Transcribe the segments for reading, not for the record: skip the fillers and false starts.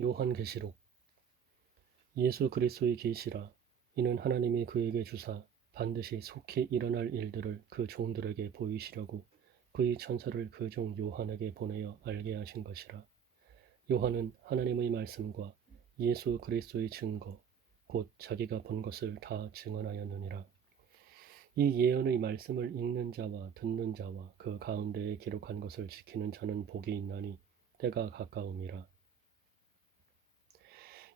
요한계시록. 예수 그리스도의 계시라. 이는 하나님이 그에게 주사 반드시 속히 일어날 일들을 그 종들에게 보이시려고 그의 천사를 그 종 요한에게 보내어 알게 하신 것이라. 요한은 하나님의 말씀과 예수 그리스도의 증거 곧 자기가 본 것을 다 증언하였느니라. 이 예언의 말씀을 읽는 자와 듣는 자와 그 가운데에 기록한 것을 지키는 자는 복이 있나니 때가 가까움이라.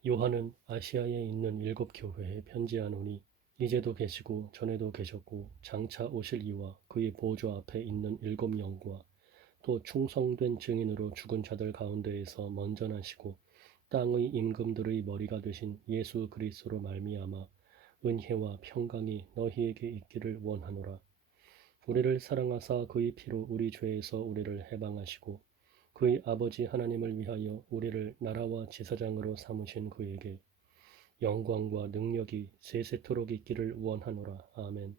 요한은 아시아에 있는 7교회에 편지하노니 이제도 계시고 전에도 계셨고 장차 오실 이와 그의 보좌 앞에 있는 7영과 또 충성된 증인으로 죽은 자들 가운데에서 먼저 나시고 땅의 임금들의 머리가 되신 예수 그리스도로 말미암아 은혜와 평강이 너희에게 있기를 원하노라. 우리를 사랑하사 그의 피로 우리 죄에서 우리를 해방하시고 그의 아버지 하나님을 위하여 우리를 나라와 제사장으로 삼으신 그에게 영광과 능력이 세세토록 있기를 원하노라. 아멘.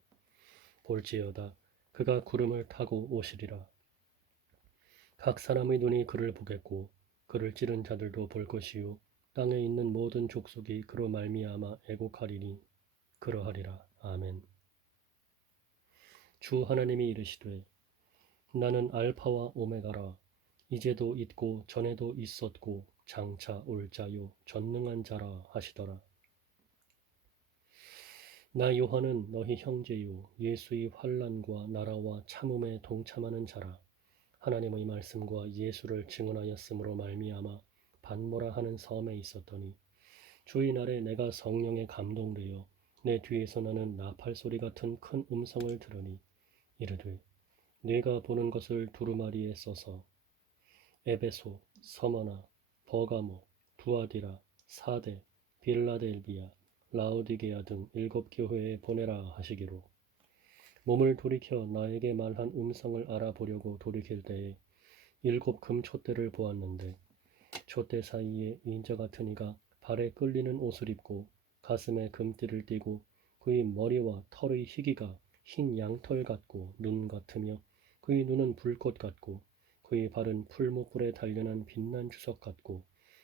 볼지어다 그가 구름을 타고 오시리라. 각 사람의 눈이 그를 보겠고 그를 찌른 자들도 볼 것이요 땅에 있는 모든 족속이 그로 말미암아 애곡하리니 그러하리라. 아멘. 주 하나님이 이르시되 나는 알파와 오메가라. 이제도 있고 전에도 있었고 장차 올 자요 전능한 자라 하시더라. 나 요한은 너희 형제요 예수의 환난과 나라와 참음에 동참하는 자라. 하나님의 말씀과 예수를 증언하였으므로 말미암아 반모라 하는 섬에 있었더니 주의 날에 내가 성령에 감동되어 내 뒤에서 나는 나팔 소리 같은 큰 음성을 들으니 이르되 네가 보는 것을 두루마리에 써서 에베소, 서머나, 버가모, 두아디라, 사데, 빌라델비아, 라오디게아 등 7교회에 보내라 하시기로. 몸을 돌이켜 나에게 말한 음성을 알아보려고 돌이킬 때에 7 금촛대를 보았는데 촛대 사이에 인자 같은 이가 발에 끌리는 옷을 입고 가슴에 금띠를 띠고 그의 머리와 털의 희기가 흰 양털 같고 눈 같으며 그의 눈은 불꽃 같고 그의 발은 풀무불에 단련한 빛난 주석 같고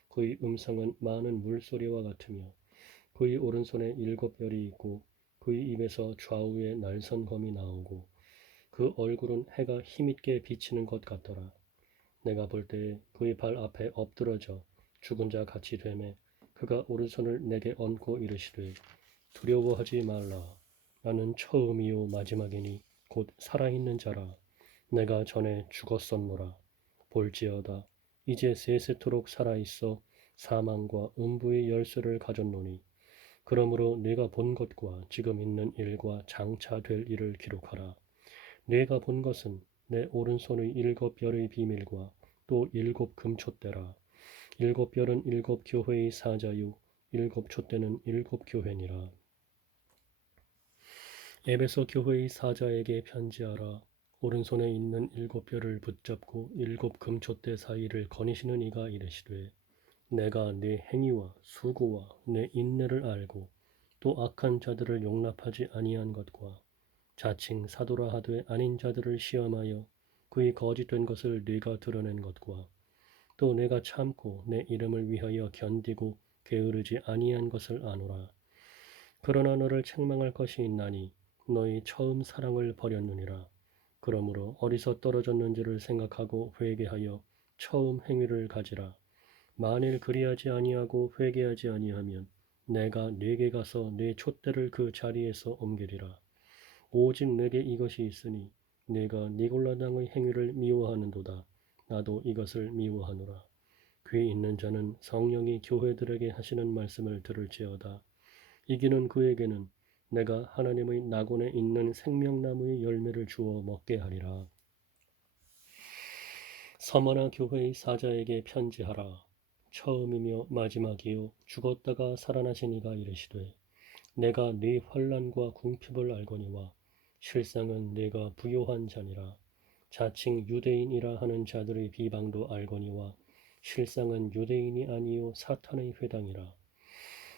그의 음성은 많은 물소리와 같으며 그의 오른손에 7별이 있고 그의 입에서 좌우에 날선검이 나오고 그 얼굴은 해가 힘있게 비치는 것 같더라. 내가 볼 때에 그의 발 앞에 엎드러져 죽은 자 같이 되매 그가 오른손을 내게 얹고 이르시되 두려워하지 말라. 나는 처음이요 마지막이니 곧 살아있는 자라. 내가 전에 죽었었노라. 볼지어다 이제 세세토록 살아있어 사망과 음부의 열쇠를 가졌노니 그러므로 네가 본 것과 지금 있는 일과 장차 될 일을 기록하라. 네가 본 것은 내 오른손의 7별의 비밀과 또 7 금촛대라. 7별은 7교회의 사자요 7 촛대는 7 교회니라. 에베소 교회의 사자에게 편지하라. 오른손에 있는 7별을 붙잡고 7 금촛대 사이를 거니시는 이가 이르시되 내가 네 행위와 수고와 내 인내를 알고 또 악한 자들을 용납하지 아니한 것과 자칭 사도라 하되 아닌 자들을 시험하여 그의 거짓된 것을 네가 드러낸 것과 또 내가 참고 내 이름을 위하여 견디고 게으르지 아니한 것을 아노라. 그러나 너를 책망할 것이 있나니 너희 처음 사랑을 버렸느니라. 그러므로 어디서 떨어졌는지를 생각하고 회개하여 처음 행위를 가지라. 만일 그리하지 아니하고 회개하지 아니하면 내가 네게 가서 네 촛대를 그 자리에서 옮기리라. 오직 내게 이것이 있으니 내가 니골라당의 행위를 미워하는도다. 나도 이것을 미워하노라. 귀 있는 자는 성령이 교회들에게 하시는 말씀을 들을지어다. 이기는 그에게는 내가 하나님의 낙원에 있는 생명나무의 열매를 주어 먹게 하리라. 서머나 교회의 사자에게 편지하라. 처음이며 마지막이요 죽었다가 살아나신 이가 이르시되 내가 네 환난과 궁핍을 알거니와 실상은 네가 부요한 자니라. 자칭 유대인이라 하는 자들의 비방도 알거니와 실상은 유대인이 아니요 사탄의 회당이라.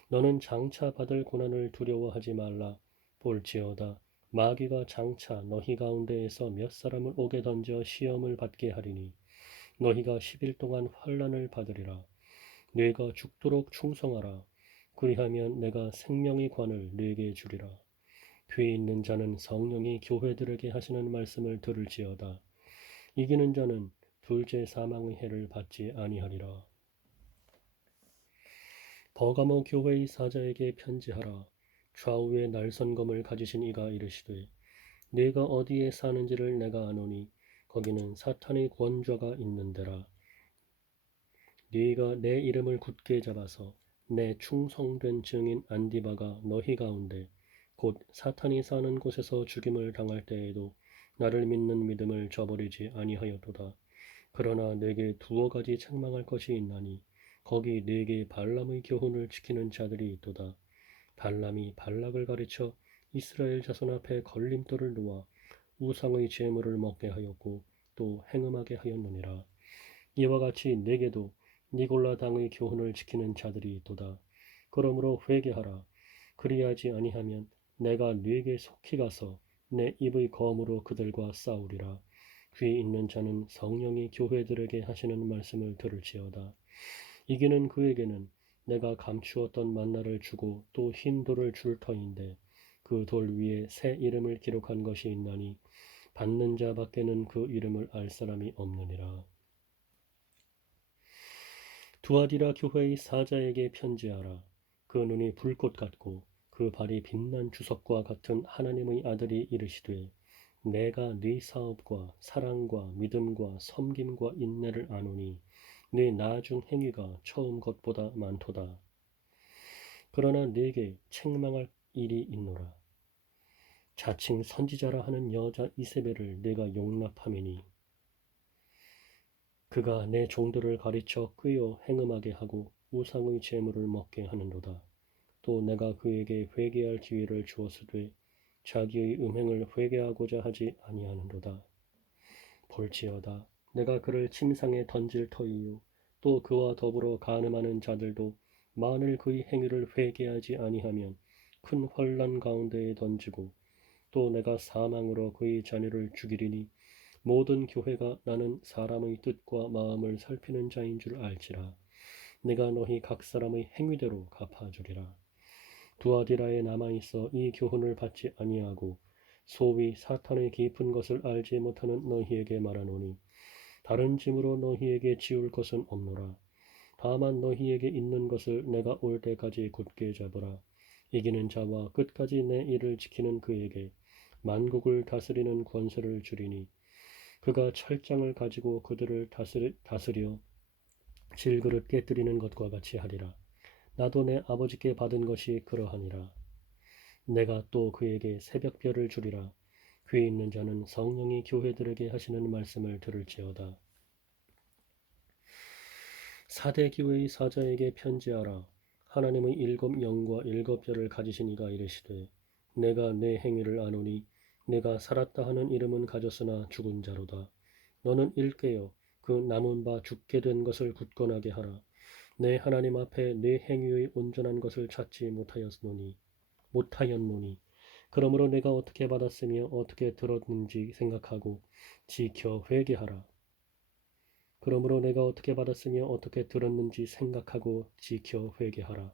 너는 장차 받을 고난을 두려워하지 말라. 볼지어다 마귀가 장차 너희 가운데에서 몇 사람을 옥에 던져 시험을 받게 하리니 너희가 10일 동안 환난을 받으리라. 네가 죽도록 충성하라. 그리하면 내가 생명의 관을 네게 주리라. 귀 있는 자는 성령이 교회들에게 하시는 말씀을 들을지어다. 이기는 자는 둘째 사망의 해를 받지 아니하리라. 버가모 교회의 사자에게 편지하라. 좌우에 날선검을 가지신 이가 이르시되 네가 어디에 사는지를 내가 아노니 거기는 사탄의 권좌가 있는 데라. 네가 내 이름을 굳게 잡아서 내 충성된 증인 안디바가 너희 가운데 곧 사탄이 사는 곳에서 죽임을 당할 때에도 나를 믿는 믿음을 저버리지 아니하였도다. 그러나 내게 두어 가지 책망할 것이 있나니 거기 네게 발람의 교훈을 지키는 자들이 있도다. 발람이 발락을 가르쳐 이스라엘 자손 앞에 걸림돌을 놓아 우상의 제물을 먹게 하였고 또 행음하게 하였느니라. 이와 같이 내게도 니골라 당의 교훈을 지키는 자들이 있도다. 그러므로 회개하라. 그리하지 아니하면 내가 네게 속히 가서 내 입의 검으로 그들과 싸우리라. 귀 있는 자는 성령이 교회들에게 하시는 말씀을 들을지어다. 이기는 그에게는 내가 감추었던 만나를 주고 또 흰 돌을 줄 터인데 그 돌 위에 새 이름을 기록한 것이 있나니 받는 자 밖에는 그 이름을 알 사람이 없느니라. 두아디라 교회의 사자에게 편지하라. 그 눈이 불꽃 같고 그 발이 빛난 주석과 같은 하나님의 아들이 이르시되 내가 네 사업과 사랑과 믿음과 섬김과 인내를 아노니 네 나중 행위가 처음 것보다 많도다. 그러나 네게 책망할 일이 있노라. 자칭 선지자라 하는 여자 이세벨을 내가 용납함이니 그가 내 종들을 가르쳐 끄어 행음하게 하고 우상의 제물을 먹게 하는도다. 또 내가 그에게 회개할 기회를 주었으되 자기의 음행을 회개하고자 하지 아니하는도다. 볼지어다 내가 그를 침상에 던질 터이요 또 그와 더불어 간음하는 자들도 만일 그의 행위를 회개하지 아니하면 큰 환난 가운데에 던지고 또 내가 사망으로 그의 자녀를 죽이리니 모든 교회가 나는 사람의 뜻과 마음을 살피는 자인 줄 알지라. 내가 너희 각 사람의 행위대로 갚아주리라. 두아디라에 남아있어 이 교훈을 받지 아니하고 소위 사탄의 깊은 것을 알지 못하는 너희에게 말하노니 다른 짐으로 너희에게 지울 것은 없노라. 다만 너희에게 있는 것을 내가 올 때까지 굳게 잡으라. 이기는 자와 끝까지 내 일을 지키는 그에게 만국을 다스리는 권세를 주리니 그가 철장을 가지고 그들을 다스려 질그릇 깨뜨리는 것과 같이 하리라. 나도 내 아버지께 받은 것이 그러하니라. 내가 또 그에게 새벽별을 주리라. 귀 있는 자는 성령이 교회들에게 하시는 말씀을 들을지어다. 사대 교회의 사자에게 편지하라. 하나님의 일곱 영과 일곱 별을 가지신 이가 이르시되 내가 내 행위를 아노니 내가 살았다 하는 이름은 가졌으나 죽은 자로다. 너는 일깨어 그 남은 바 죽게 된 것을 굳건하게 하라. 내 하나님 앞에 내 행위의 온전한 것을 찾지 못하였노니 그러므로 내가 어떻게 받았으며 어떻게 들었는지 생각하고 지켜 회개하라. 그러므로 내가 어떻게 받았으며 어떻게 들었는지 생각하고 지켜 회개하라.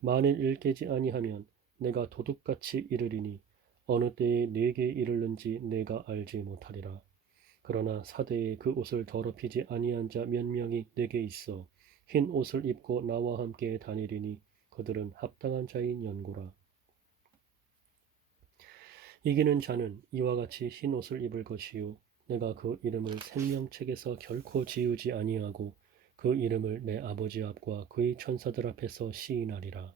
만일 일깨지 아니하면 내가 도둑같이 이르리니 어느 때에 네게 이르는지 내가 알지 못하리라. 그러나 사대에 그 옷을 더럽히지 아니한 자 몇 명이 내게 있어 흰 옷을 입고 나와 함께 다니리니 그들은 합당한 자인 연고라. 이기는 자는 이와 같이 흰 옷을 입을 것이요 내가 그 이름을 생명책에서 결코 지우지 아니하고 그 이름을 내 아버지 앞과 그의 천사들 앞에서 시인하리라.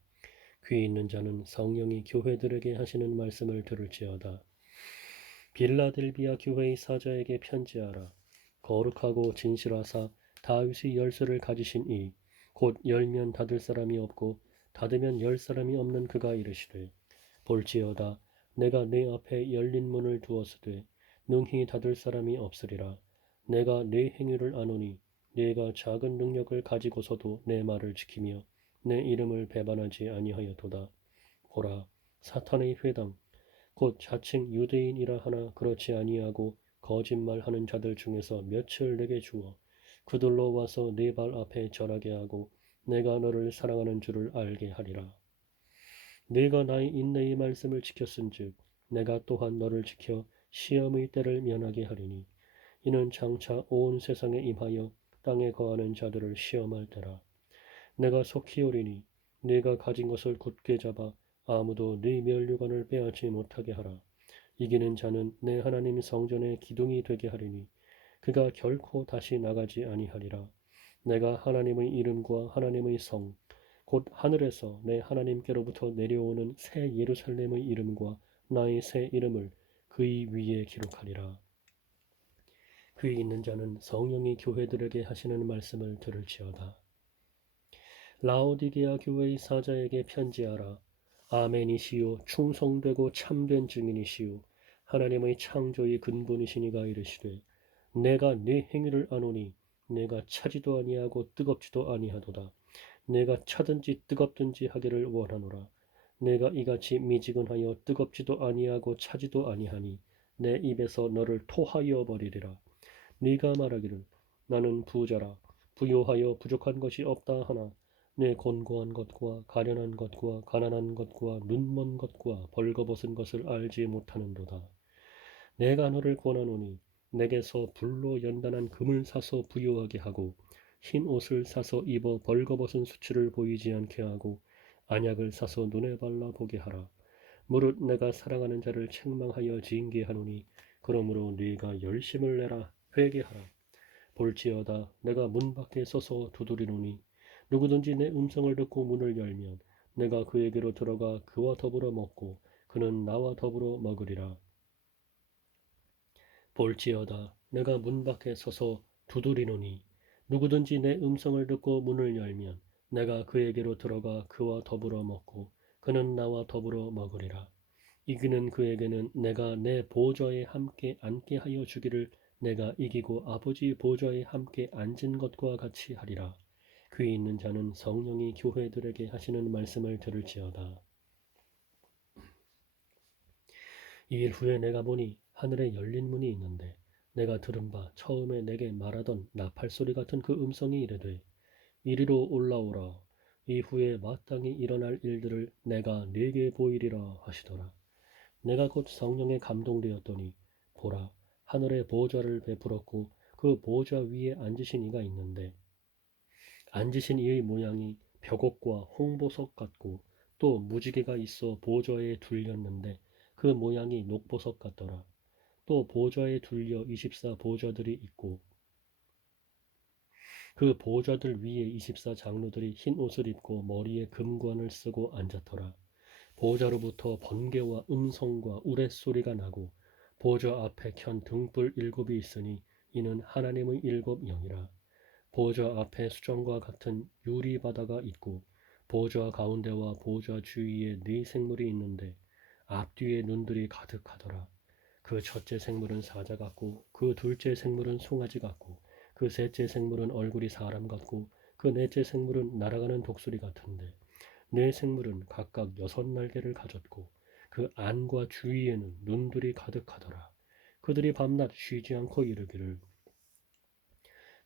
귀 있는 자는 성령이 교회들에게 하시는 말씀을 들을지어다. 빌라델비아 교회의 사자에게 편지하라. 거룩하고 진실하사 다윗의 열쇠를 가지신 이 곧 열면 닫을 사람이 없고 닫으면 열 사람이 없는 그가 이르시되 볼지어다 내가 네 앞에 열린 문을 두었으되 능히 닫을 사람이 없으리라. 내가 네 행위를 아노니 네가 작은 능력을 가지고서도 내 말을 지키며 내 이름을 배반하지 아니하였도다. 보라 사탄의 회당 곧 자칭 유대인이라 하나 그렇지 아니하고 거짓말하는 자들 중에서 몇을 내게 주어 그들로 와서 네 발 앞에 절하게 하고 내가 너를 사랑하는 줄을 알게 하리라. 네가 나의 인내의 말씀을 지켰은즉 내가 또한 너를 지켜 시험의 때를 면하게 하리니 이는 장차 온 세상에 임하여 땅에 거하는 자들을 시험할 때라. 내가 속히 오리니 네가 가진 것을 굳게 잡아 아무도 네 면류관을 빼앗지 못하게 하라. 이기는 자는 내 하나님 성전의 기둥이 되게 하리니 그가 결코 다시 나가지 아니하리라. 내가 하나님의 이름과 하나님의 성, 곧 하늘에서 내 하나님께로부터 내려오는 새 예루살렘의 이름과 나의 새 이름을 그의 위에 기록하리라. 귀 있는 자는 성령이 교회들에게 하시는 말씀을 들을지어다. 라오디게아 교회의 사자에게 편지하라. 아멘이시요 충성되고 참된 증인이시요 하나님의 창조의 근본이시니가 이르시되 내가 네 행위를 아노니 내가 차지도 아니하고 뜨겁지도 아니하도다. 내가 차든지 뜨겁든지 하기를 원하노라. 내가 이같이 미지근하여 뜨겁지도 아니하고 차지도 아니하니 내 입에서 너를 토하여 버리리라. 네가 말하기를 나는 부자라 부요하여 부족한 것이 없다 하나 내 곤고한 것과 가련한 것과 가난한 것과 눈먼 것과 벌거벗은 것을 알지 못하는도다. 내가 너를 권하노니 내게서 불로 연단한 금을 사서 부요하게 하고 흰 옷을 사서 입어 벌거벗은 수치를 보이지 않게 하고 안약을 사서 눈에 발라 보게 하라. 무릇 내가 사랑하는 자를 책망하여 징계하노니 그러므로 네가 열심을 내라 회개하라. 볼지어다 내가 문 밖에 서서 두드리노니 누구든지 내 음성을 듣고 문을 열면 내가 그에게로 들어가 그와 더불어 먹고 그는 나와 더불어 먹으리라. 볼지어다 내가 문 밖에 서서 두드리노니 누구든지 내 음성을 듣고 문을 열면 내가 그에게로 들어가 그와 더불어 먹고 그는 나와 더불어 먹으리라. 이기는 그에게는 내가 내 보좌에 함께 앉게 하여 주기를 내가 이기고 아버지 보좌에 함께 앉은 것과 같이 하리라. 귀 있는 자는 성령이 교회들에게 하시는 말씀을 들을지어다. 이 일 후에 내가 보니 하늘에 열린 문이 있는데 내가 들은 바 처음에 내게 말하던 나팔소리 같은 그 음성이 이르되 이리로 올라오라. 이후에 마땅히 일어날 일들을 내가 네게 보이리라 하시더라. 내가 곧 성령에 감동되었더니 보라 하늘에 보좌를 베풀었고 그 보좌 위에 앉으신 이가 있는데 앉으신 이의 모양이 벽옥과 홍보석 같고 또 무지개가 있어 보좌에 둘렸는데 그 모양이 녹보석 같더라. 또 보좌에 둘려 24 보좌들이 있고 그 보좌들 위에 24 장로들이 흰 옷을 입고 머리에 금관을 쓰고 앉았더라. 보좌로부터 번개와 음성과 우레소리가 나고 보좌 앞에 켠 등불 7이 있으니 이는 하나님의 7 영이라. 보좌 앞에 수정과 같은 유리바다가 있고 보좌 가운데와 보좌 주위에 네 생물이 있는데 앞뒤에 눈들이 가득하더라. 그 첫째 생물은 사자 같고 그 둘째 생물은 송아지 같고 그 셋째 생물은 얼굴이 사람 같고 그 넷째 생물은 날아가는 독수리 같은데 네 생물은 각각 6날개를 가졌고 그 안과 주위에는 눈들이 가득하더라. 그들이 밤낮 쉬지 않고 이르기를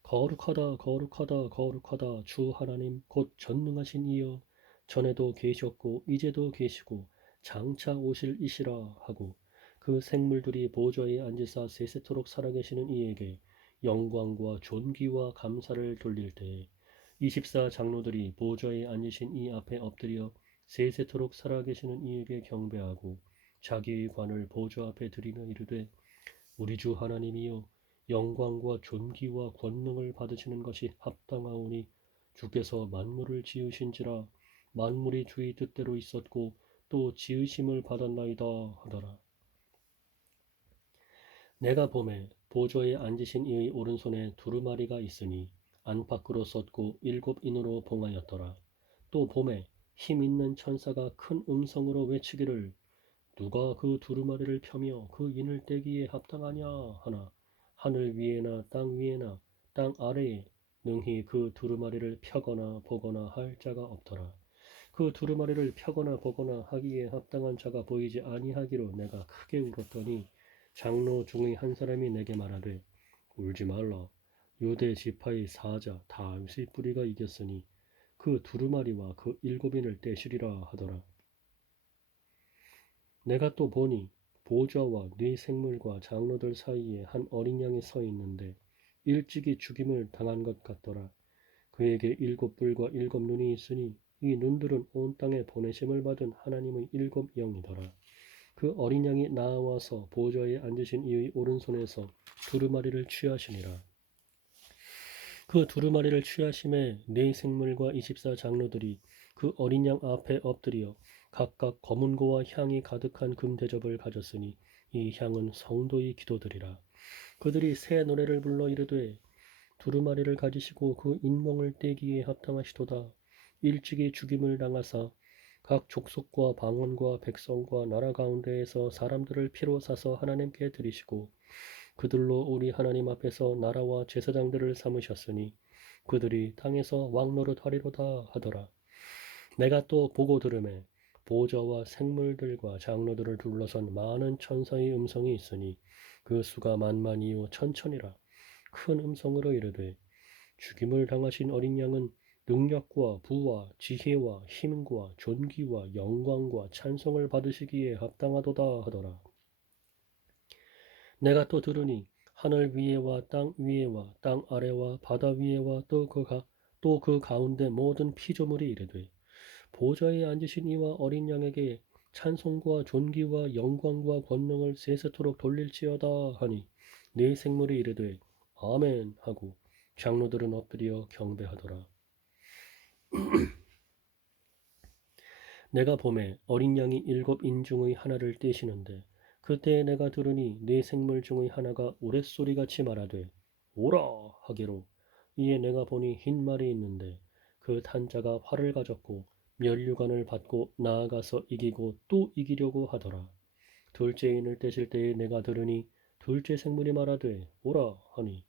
거룩하다 거룩하다 거룩하다 주 하나님 곧 전능하신 이여 전에도 계셨고 이제도 계시고 장차 오실 이시라 하고 그 생물들이 보좌에 앉으사 세세토록 살아계시는 이에게 영광과 존귀와 감사를 돌릴 때에 24 장로들이 보좌에 앉으신 이 앞에 엎드려 세세토록 살아계시는 이에게 경배하고 자기의 관을 보좌 앞에 드리며 이르되 우리 주 하나님이여 영광과 존귀와 권능을 받으시는 것이 합당하오니 주께서 만물을 지으신지라 만물이 주의 뜻대로 있었고 또 지으심을 받았나이다 하더라. 내가 보매 보좌에 앉으신 이의 오른손에 두루마리가 있으니 안팎으로 섰고 7인으로 봉하였더라. 또 보매 힘 있는 천사가 큰 음성으로 외치기를 누가 그 두루마리를 펴며 그 인을 떼기에 합당하냐 하나 하늘 위에나 땅 위에나 땅 아래에 능히 그 두루마리를 펴거나 보거나 할 자가 없더라. 그 두루마리를 펴거나 보거나 하기에 합당한 자가 보이지 아니하기로 내가 크게 울었더니 장로 중의 한 사람이 내게 말하되 울지 말라. 유대 지파의 사자 다윗의 뿌리가 이겼으니 그 두루마리와 그 일곱인을 떼시리라 하더라. 내가 또 보니 보좌와 네 생물과 장로들 사이에 한 어린 양이 서 있는데 일찍이 죽임을 당한 것 같더라. 그에게 일곱 뿔과 일곱 눈이 있으니 이 눈들은 온 땅에 보내심을 받은 하나님의 일곱 영이더라. 그 어린 양이 나와서 보좌에 앉으신 이의 오른손에서 두루마리를 취하시니라. 그 두루마리를 취하심에 네 생물과 24 장로들이 그 어린 양 앞에 엎드려 각각 검은 고와 향이 가득한 금 대접을 가졌으니 이 향은 성도의 기도들이라. 그들이 새 노래를 불러 이르되 두루마리를 가지시고 그 인멍을 떼기에 합당하시도다. 일찍이 죽임을 당하사 각 족속과 방언과 백성과 나라 가운데에서 사람들을 피로 사서 하나님께 드리시고 그들로 우리 하나님 앞에서 나라와 제사장들을 삼으셨으니 그들이 땅에서 왕노릇 하리로다 하더라. 내가 또 보고 들으매 보좌와 생물들과 장로들을 둘러선 많은 천사의 음성이 있으니 그 수가 만만이요 천천이라. 큰 음성으로 이르되 죽임을 당하신 어린 양은 능력과 부와 지혜와 힘과 존귀와 영광과 찬송을 받으시기에 합당하도다 하더라. 내가 또 들으니 하늘 위에와 땅 위에와 땅 아래와 바다 위에와 또 그 가운데 모든 피조물이 이르되 보좌에 앉으신 이와 어린 양에게 찬송과 존귀와 영광과 권능을 세세토록 돌릴지어다 하니 네 생물이 이르되 아멘 하고 장로들은 엎드려 경배하더라. 내가 보매 어린 양이 일곱 인 중의 하나를 떼시는데 그때에 내가 들으니 네 생물 중의 하나가 우레소리같이 말하되 오라 하기로 이에 내가 보니 흰 말이 있는데 그 탄자가 활을 가졌고 면류관을 받고 나아가서 이기고 또 이기려고 하더라. 둘째 인을 떼실 때에 내가 들으니 둘째 생물이 말하되 오라 하니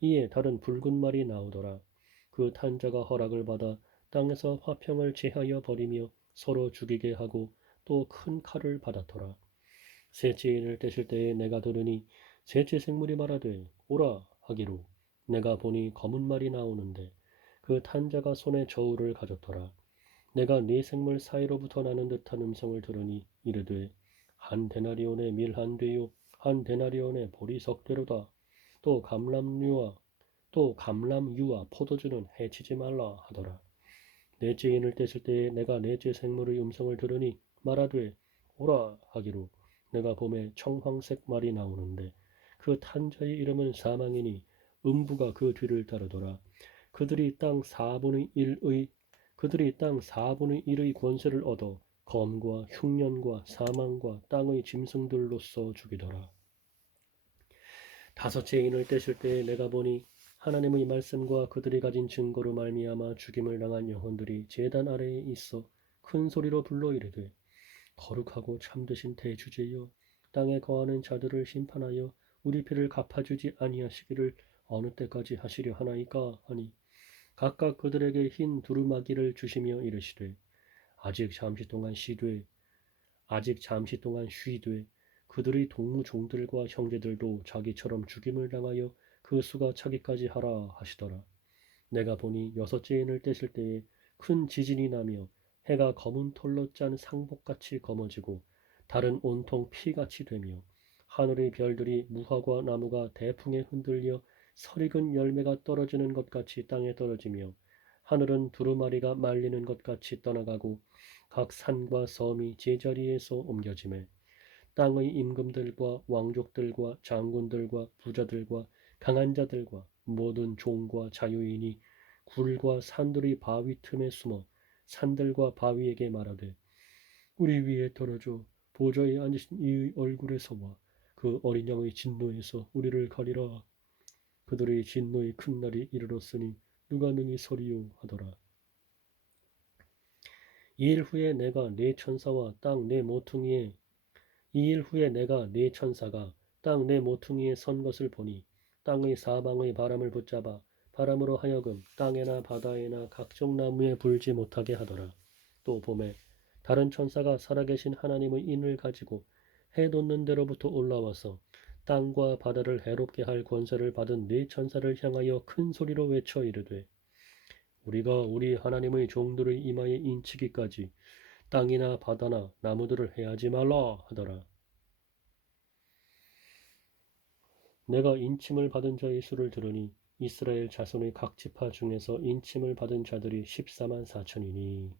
이에 다른 붉은 말이 나오더라. 그 탄자가 허락을 받아 땅에서 화평을 제하여 버리며 서로 죽이게 하고 또 큰 칼을 받았더라. 셋째 인을 떼실 때에 내가 들으니 셋째 생물이 말하되 오라 하기로 내가 보니 검은 말이 나오는데 그 탄자가 손에 저울을 가졌더라. 내가 네 생물 사이로부터 나는 듯한 음성을 들으니 이르되 한 데나리온의 밀 한 되요 한 데나리온의 보리 석 되로다. 또 감람유와 포도주는 해치지 말라 하더라. 넷째 인을 떼실 때에 내가 넷째 생물의 음성을 들으니 말하되 오라 하기로 내가 봄에 청황색 말이 나오는데 그 탄자의 이름은 사망이니 음부가 그 뒤를 따르더라. 그들이 땅 4분의 1의 권세를 얻어 검과 흉년과 사망과 땅의 짐승들로서 죽이더라. 다섯째 인을 떼실 때에 내가 보니 하나님의 말씀과 그들이 가진 증거로 말미암아 죽임을 당한 영혼들이 제단 아래에 있어 큰 소리로 불러 이르되 거룩하고 참되신 대주제여 땅에 거하는 자들을 심판하여 우리 피를 갚아주지 아니하시기를 어느 때까지 하시려 하나이까 하니 각각 그들에게 흰 두루마기를 주시며 이르시되 아직 잠시 동안 쉬되 그들의 동무 종들과 형제들도 자기처럼 죽임을 당하여 그 수가 차기까지 하라 하시더라. 내가 보니 여섯째 인을 떼실 때에 큰 지진이 나며 해가 검은 털로 짠 상복같이 검어지고 달은 온통 피같이 되며 하늘의 별들이 무화과 나무가 대풍에 흔들려 설익은 열매가 떨어지는 것 같이 땅에 떨어지며 하늘은 두루마리가 말리는 것 같이 떠나가고 각 산과 섬이 제자리에서 옮겨지매 땅의 임금들과 왕족들과 장군들과 부자들과 강한 자들과 모든 종과 자유인이 굴과 산들의 바위 틈에 숨어 산들과 바위에게 말하되 우리 위에 떨어져 보좌에 앉으신 이의 얼굴에서와 그 어린 양의 진노에서 우리를 가리라. 그들의 진노의 큰 날이 이르렀으니 누가 능히 서리요 하더라. 이일 후에 내가 네 천사가 땅 네 모퉁이에 선 것을 보니 땅의 사방의 바람을 붙잡아 바람으로 하여금 땅에나 바다에나 각종 나무에 불지 못하게 하더라. 또 봄에 다른 천사가 살아계신 하나님의 인을 가지고 해 돋는 데로부터 올라와서 땅과 바다를 해롭게 할 권세를 받은 네 천사를 향하여 큰 소리로 외쳐 이르되 우리가 우리 하나님의 종들의 이마에 인치기까지 땅이나 바다나 나무들을 해하지 말라 하더라. 내가 인침을 받은 자의 수를 들으니 이스라엘 자손의 각 지파 중에서 인침을 받은 자들이 14만 4천이니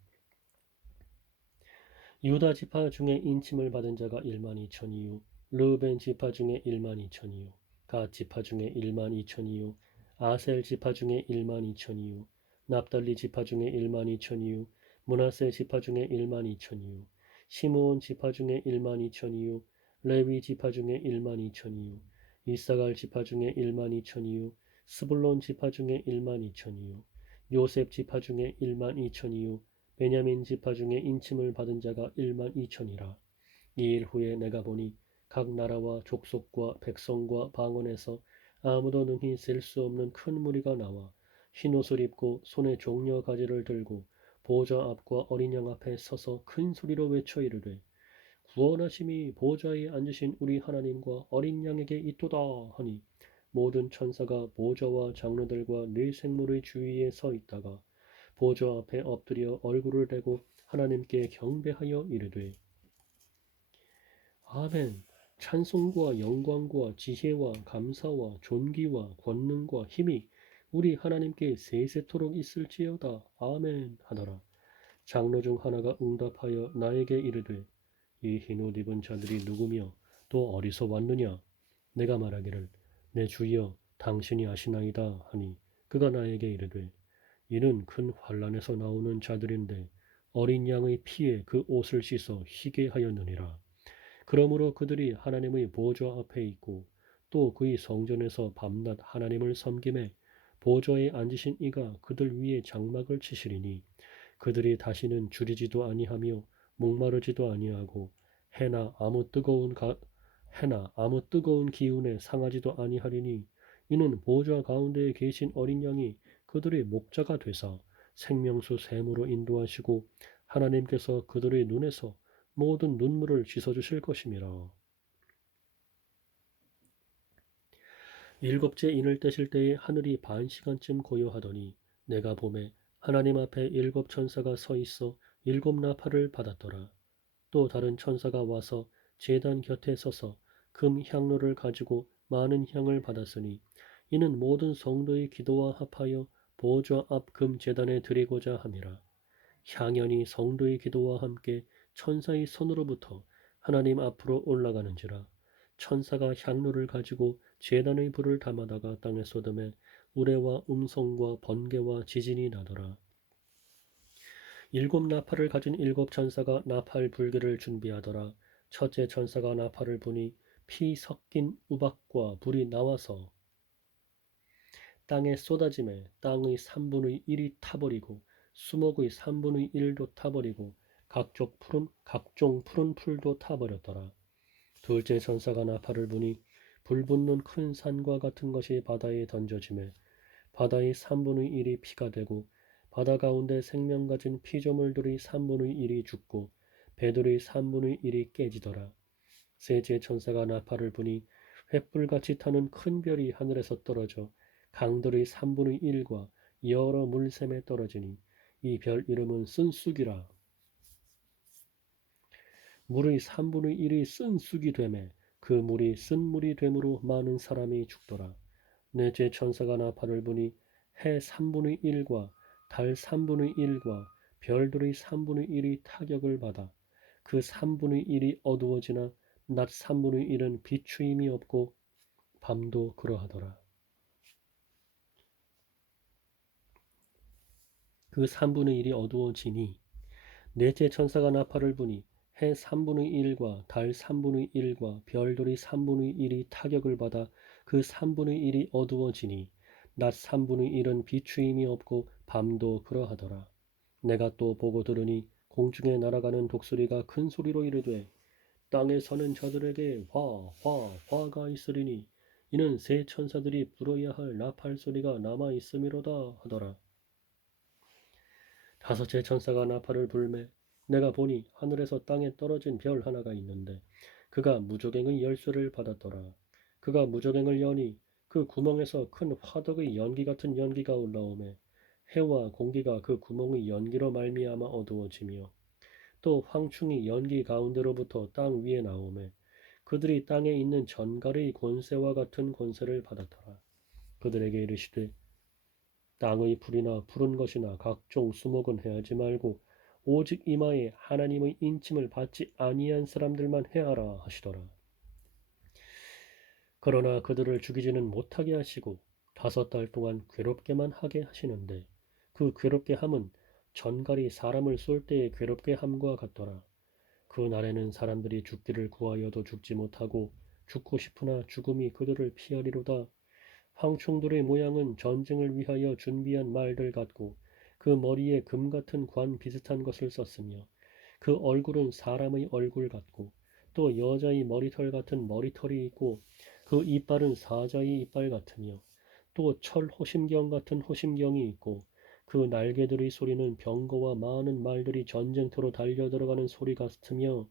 유다 지파 중에 인침을 받은 자가 1만 2천이요 르벤 지파 중에 1만 2천이요 갓 지파 중에 1만 2천이요 아셀 지파 중에 1만 2천이요 납달리 지파 중에 1만 2천이요 므낫세 지파 중에 1만 2천이요 시므온 지파 중에 1만 2천이요 레위 지파 중에 1만 2천이요 이사갈 지파 중에 1만 2천이요 스불론 지파 중에 1만 2천이요 요셉 지파 중에 1만 2천이요 베냐민 지파 중에 인침을 받은 자가 1만 2천이라. 이 일 후에 내가 보니 각 나라와 족속과 백성과 방언에서 아무도 능히 셀 수 없는 큰 무리가 나와 흰옷을 입고 손에 종려 가지를 들고 보좌 앞과 어린 양 앞에 서서 큰 소리로 외쳐 이르되 구원하심이 보좌에 앉으신 우리 하나님과 어린 양에게 있도다 하니 모든 천사가 보좌와 장로들과 네 생물의 주위에 서 있다가 보좌 앞에 엎드려 얼굴을 대고 하나님께 경배하여 이르되 아멘. 찬송과 영광과 지혜와 감사와 존귀와 권능과 힘이 우리 하나님께 세세토록 있을지어다. 아멘 하더라. 장로 중 하나가 응답하여 나에게 이르되 이 흰옷 입은 자들이 누구며 또 어디서 왔느냐? 내가 말하기를 내 주여 당신이 아시나이다 하니 그가 나에게 이르되 이는 큰 환란에서 나오는 자들인데 어린 양의 피에 그 옷을 씻어 희게 하였느니라. 그러므로 그들이 하나님의 보좌 앞에 있고 또 그의 성전에서 밤낮 하나님을 섬김에 보좌에 앉으신 이가 그들 위에 장막을 치시리니 그들이 다시는 줄이지도 아니하며 목마르지도 아니하고 해나 아무 뜨거운 기운에 상하지도 아니하리니 이는 보좌 가운데에 계신 어린 양이 그들의 목자가 되사 생명수 샘으로 인도하시고 하나님께서 그들의 눈에서 모든 눈물을 씻어주실 것임이라. 일곱째 인을 떼실 때에 하늘이 반 시간쯤 고요하더니 내가 보매 하나님 앞에 일곱 천사가 서 있어 일곱 나팔을 받았더라. 또 다른 천사가 와서 제단 곁에 서서 금 향로를 가지고 많은 향을 받았으니 이는 모든 성도의 기도와 합하여 보좌 앞 금 제단에 드리고자 함이라. 향연이 성도의 기도와 함께 천사의 손으로부터 하나님 앞으로 올라가는지라. 천사가 향로를 가지고 제단의 불을 담아다가 땅에 쏟음에 우레와 음성과 번개와 지진이 나더라. 일곱 나팔을 가진 일곱 천사가 나팔 불기를 준비하더라. 첫째 천사가 나팔을 부니 피 섞인 우박과 불이 나와서 땅에 쏟아짐에 땅의 3분의 1이 타버리고 수목의 3분의 1도 타버리고 각종 푸른 풀도 타버렸더라. 둘째 천사가 나팔을 부니 불 붙는 큰 산과 같은 것이 바다에 던져짐에 바다의 3분의 1이 피가 되고 바다 가운데 생명 가진 피조물들의 3분의 1이 죽고 배들의 3분의 1이 깨지더라. 셋째 천사가 나팔을 부니 횃불같이 타는 큰 별이 하늘에서 떨어져 강들의 3분의 1과 여러 물샘에 떨어지니 이 별 이름은 쓴쑥이라. 물의 3분의 1이 쓴쑥이 되매 그 물이 쓴물이 되므로 많은 사람이 죽더라. 넷째 천사가 나팔을 부니 해 3분의 1과 달 3분의 1과 별들의 3분의 1이 타격을 받아 그 3분의 1이 어두워지나 낮 3분의 1은 비추임이 없고 밤도 그러하더라. 그 3분의 1이 어두워지니 넷째 천사가 나팔을 부니 해 3분의 1과 달 3분의 1과 별들이 3분의 1이 타격을 받아 그 3분의 1이 어두워지니 낮 3분의 1은 비추임이 없고 밤도 그러하더라. 내가 또 보고 들으니 공중에 날아가는 독수리가 큰 소리로 이르되 땅에 사는 자들에게 화가 있으리니 이는 새 천사들이 불어야 할 나팔 소리가 남아 있음이로다 하더라. 다섯째 천사가 나팔을 불매 내가 보니 하늘에서 땅에 떨어진 별 하나가 있는데 그가 무저갱의 열쇠를 받았더라. 그가 무저갱을 여니 그 구멍에서 큰 화덕의 연기 같은 연기가 올라오매 해와 공기가 그 구멍의 연기로 말미암아 어두워지며 또 황충이 연기 가운데로부터 땅 위에 나오매 그들이 땅에 있는 전갈의 권세와 같은 권세를 받았더라. 그들에게 이르시되 땅의 풀이나 푸른 것이나 각종 수목은 해하지 말고 오직 이마에 하나님의 인침을 받지 아니한 사람들만 해하라 하시더라. 그러나 그들을 죽이지는 못하게 하시고 5달 동안 괴롭게만 하게 하시는데 그 괴롭게 함은 전갈이 사람을 쏠 때의 괴롭게 함과 같더라. 그 날에는 사람들이 죽기를 구하여도 죽지 못하고 죽고 싶으나 죽음이 그들을 피하리로다. 황충들의 모양은 전쟁을 위하여 준비한 말들 같고 그 머리에 금 같은 관 비슷한 것을 썼으며 그 얼굴은 사람의 얼굴 같고 또 여자의 머리털 같은 머리털이 있고 그 이빨은 사자의 이빨 같으며 또 철 호심경 같은 호심경이 있고 그 날개들의 소리는 병거와 많은 말들이 전쟁터로 달려 들어가는 소리 같으며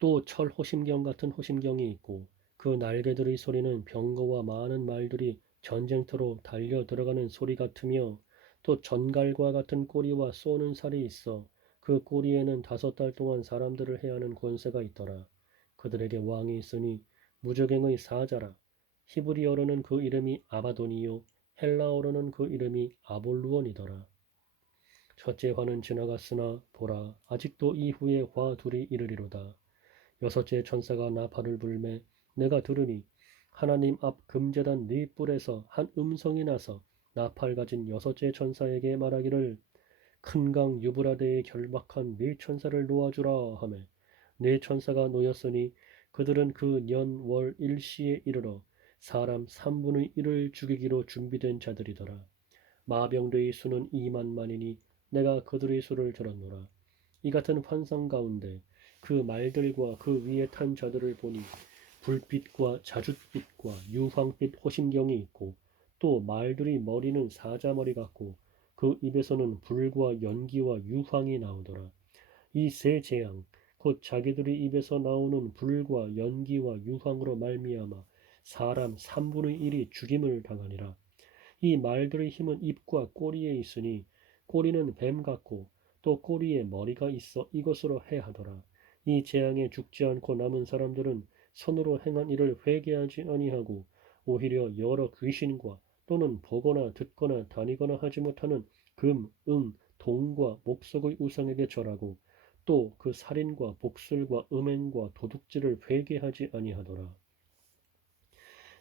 또 철 호심경 같은 호심경이 있고 그 날개들의 소리는 병거와 많은 말들이 전쟁터로 달려 들어가는 소리 같으며 또 전갈과 같은 꼬리와 쏘는 살이 있어 그 꼬리에는 5달 동안 사람들을 해하는 권세가 있더라. 그들에게 왕이 있으니 무저갱의 사자라. 히브리어로는 그 이름이 아바돈이요 헬라어로는 그 이름이 아볼루온이더라. 첫째 화는 지나갔으나 보라 아직도 이후에 화 둘이 이르리로다. 6째 천사가 나팔을 불매 내가 들으니 하나님 앞 금제단 네 뿔에서 한 음성이 나서 나팔 가진 6째 천사에게 말하기를 큰 강 유브라데에 결박한 네 천사를 놓아주라 하매 네 천사가 놓였으니 그들은 그 년 월 일시에 이르러 사람 3분의 1을 죽이기로 준비된 자들이더라. 마병대의 수는 2만만이니 내가 그들의 수를 들었노라. 이 같은 환상 가운데 그 말들과 그 위에 탄 자들을 보니 불빛과 자줏빛과 유황빛 호심경이 있고 또 말들의 머리는 사자머리 같고 그 입에서는 불과 연기와 유황이 나오더라. 이 세 재앙 곧 자기들의 입에서 나오는 불과 연기와 유황으로 말미암아 사람 3분의 1이 죽임을 당하니라. 이 말들의 힘은 입과 꼬리에 있으니 꼬리는 뱀 같고 또 꼬리에 머리가 있어 이것으로 해하더라. 이 재앙에 죽지 않고 남은 사람들은 손으로 행한 일을 회개하지 아니하고 오히려 여러 귀신과 또는 보거나 듣거나 다니거나 하지 못하는 금, 은, 동과 목석의 우상에게 절하고 또 그 살인과 복술과 음행과 도둑질을 회개하지 아니하더라.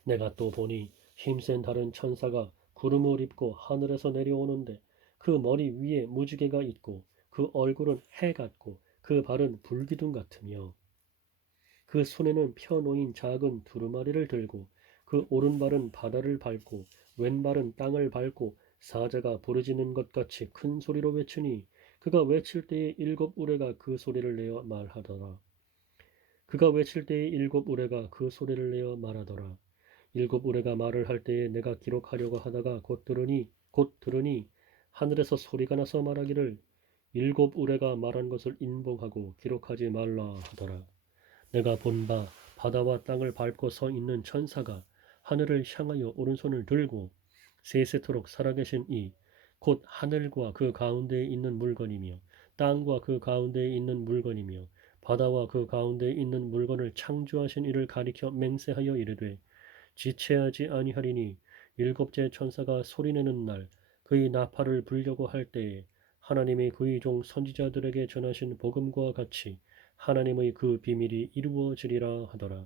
내가 또 보니 힘센 다른 천사가 구름을 입고 하늘에서 내려오는데 그 머리 위에 무지개가 있고 그 얼굴은 해 같고 그 발은 불기둥 같으며 그 손에는 펴놓인 작은 두루마리를 들고 그 오른발은 바다를 밟고 왼발은 땅을 밟고 사자가 부르짖는 것 같이 큰 소리로 외치니 그가 외칠 때에 7우레가 그 소리를 내어 말하더라. 그가 외칠 때에 7우레가 그 소리를 내어 말하더라. 7우레가 말을 할 때에 내가 기록하려고 하다가 곧 들으니 하늘에서 소리가 나서 말하기를 7우레가 말한 것을 인봉하고 기록하지 말라 하더라. 내가 본 바 바다와 땅을 밟고 서 있는 천사가 하늘을 향하여 오른손을 들고 세세토록 살아계신 이 곧 하늘과 그 가운데에 있는 물건이며 땅과 그 가운데에 있는 물건이며 바다와 그 가운데에 있는 물건을 창조하신 이를 가리켜 맹세하여 이르되 지체하지 아니하리니 7째 천사가 소리내는 날 그의 나팔을 불려고 할 때에 하나님의 그의 종 선지자들에게 전하신 복음과 같이 하나님의 그 비밀이 이루어지리라 하더라.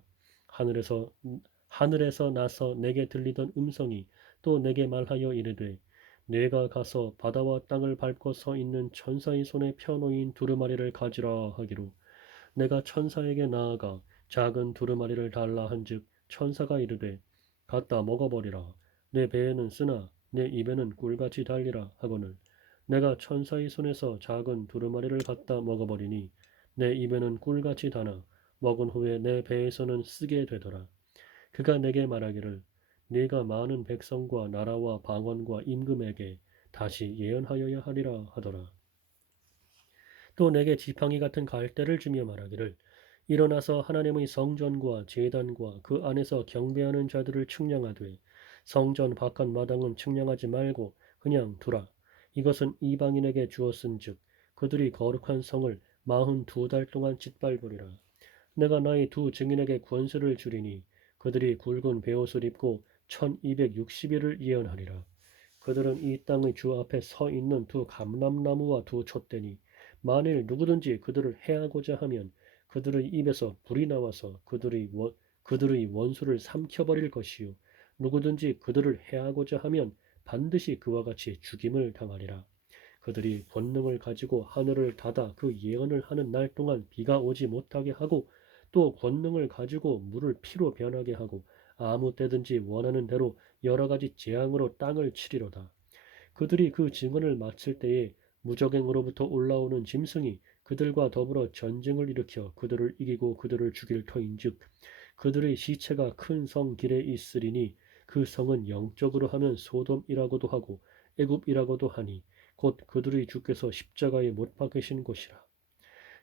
하늘에서 나서 내게 들리던 음성이 또 내게 말하여 이르되 내가 가서 바다와 땅을 밟고 서 있는 천사의 손에 펴놓인 두루마리를 가지라 하기로 내가 천사에게 나아가 작은 두루마리를 달라 한즉 천사가 이르되 갖다 먹어버리라. 내 배에는 쓰나 내 입에는 꿀같이 달리라 하거늘 내가 천사의 손에서 작은 두루마리를 갖다 먹어버리니 내 입에는 꿀같이 다나 먹은 후에 내 배에서는 쓰게 되더라. 그가 내게 말하기를 네가 많은 백성과 나라와 방언과 임금에게 다시 예언하여야 하리라 하더라. 또 내게 지팡이 같은 갈대를 주며 말하기를 일어나서 하나님의 성전과 제단과 그 안에서 경배하는 자들을 측량하되 성전 바깥 마당은 측량하지 말고 그냥 두라. 이것은 이방인에게 주었은즉 그들이 거룩한 성을 42달 동안 짓밟으리라. 내가 나의 두 증인에게 권세를 주리니 그들이 굵은 베옷을 입고 1260일을 예언하리라. 그들은 이 땅의 주 앞에 서 있는 두 감람나무와 두 촛대니 만일 누구든지 그들을 해하고자 하면 그들의 입에서 불이 나와서 그들의 원수를 삼켜버릴 것이요 누구든지 그들을 해하고자 하면 반드시 그와 같이 죽임을 당하리라. 그들이 권능을 가지고 하늘을 닫아 그 예언을 하는 날 동안 비가 오지 못하게 하고 또 권능을 가지고 물을 피로 변하게 하고 아무 때든지 원하는 대로 여러 가지 재앙으로 땅을 치리로다. 그들이 그 증언을 마칠 때에 무적행으로부터 올라오는 짐승이 그들과 더불어 전쟁을 일으켜 그들을 이기고 그들을 죽일 터인즉 그들의 시체가 큰 성 길에 있으리니 그 성은 영적으로 하면 소돔이라고도 하고 애굽이라고도 하니 곧 그들의 주께서 십자가에 못 박으신 곳이라.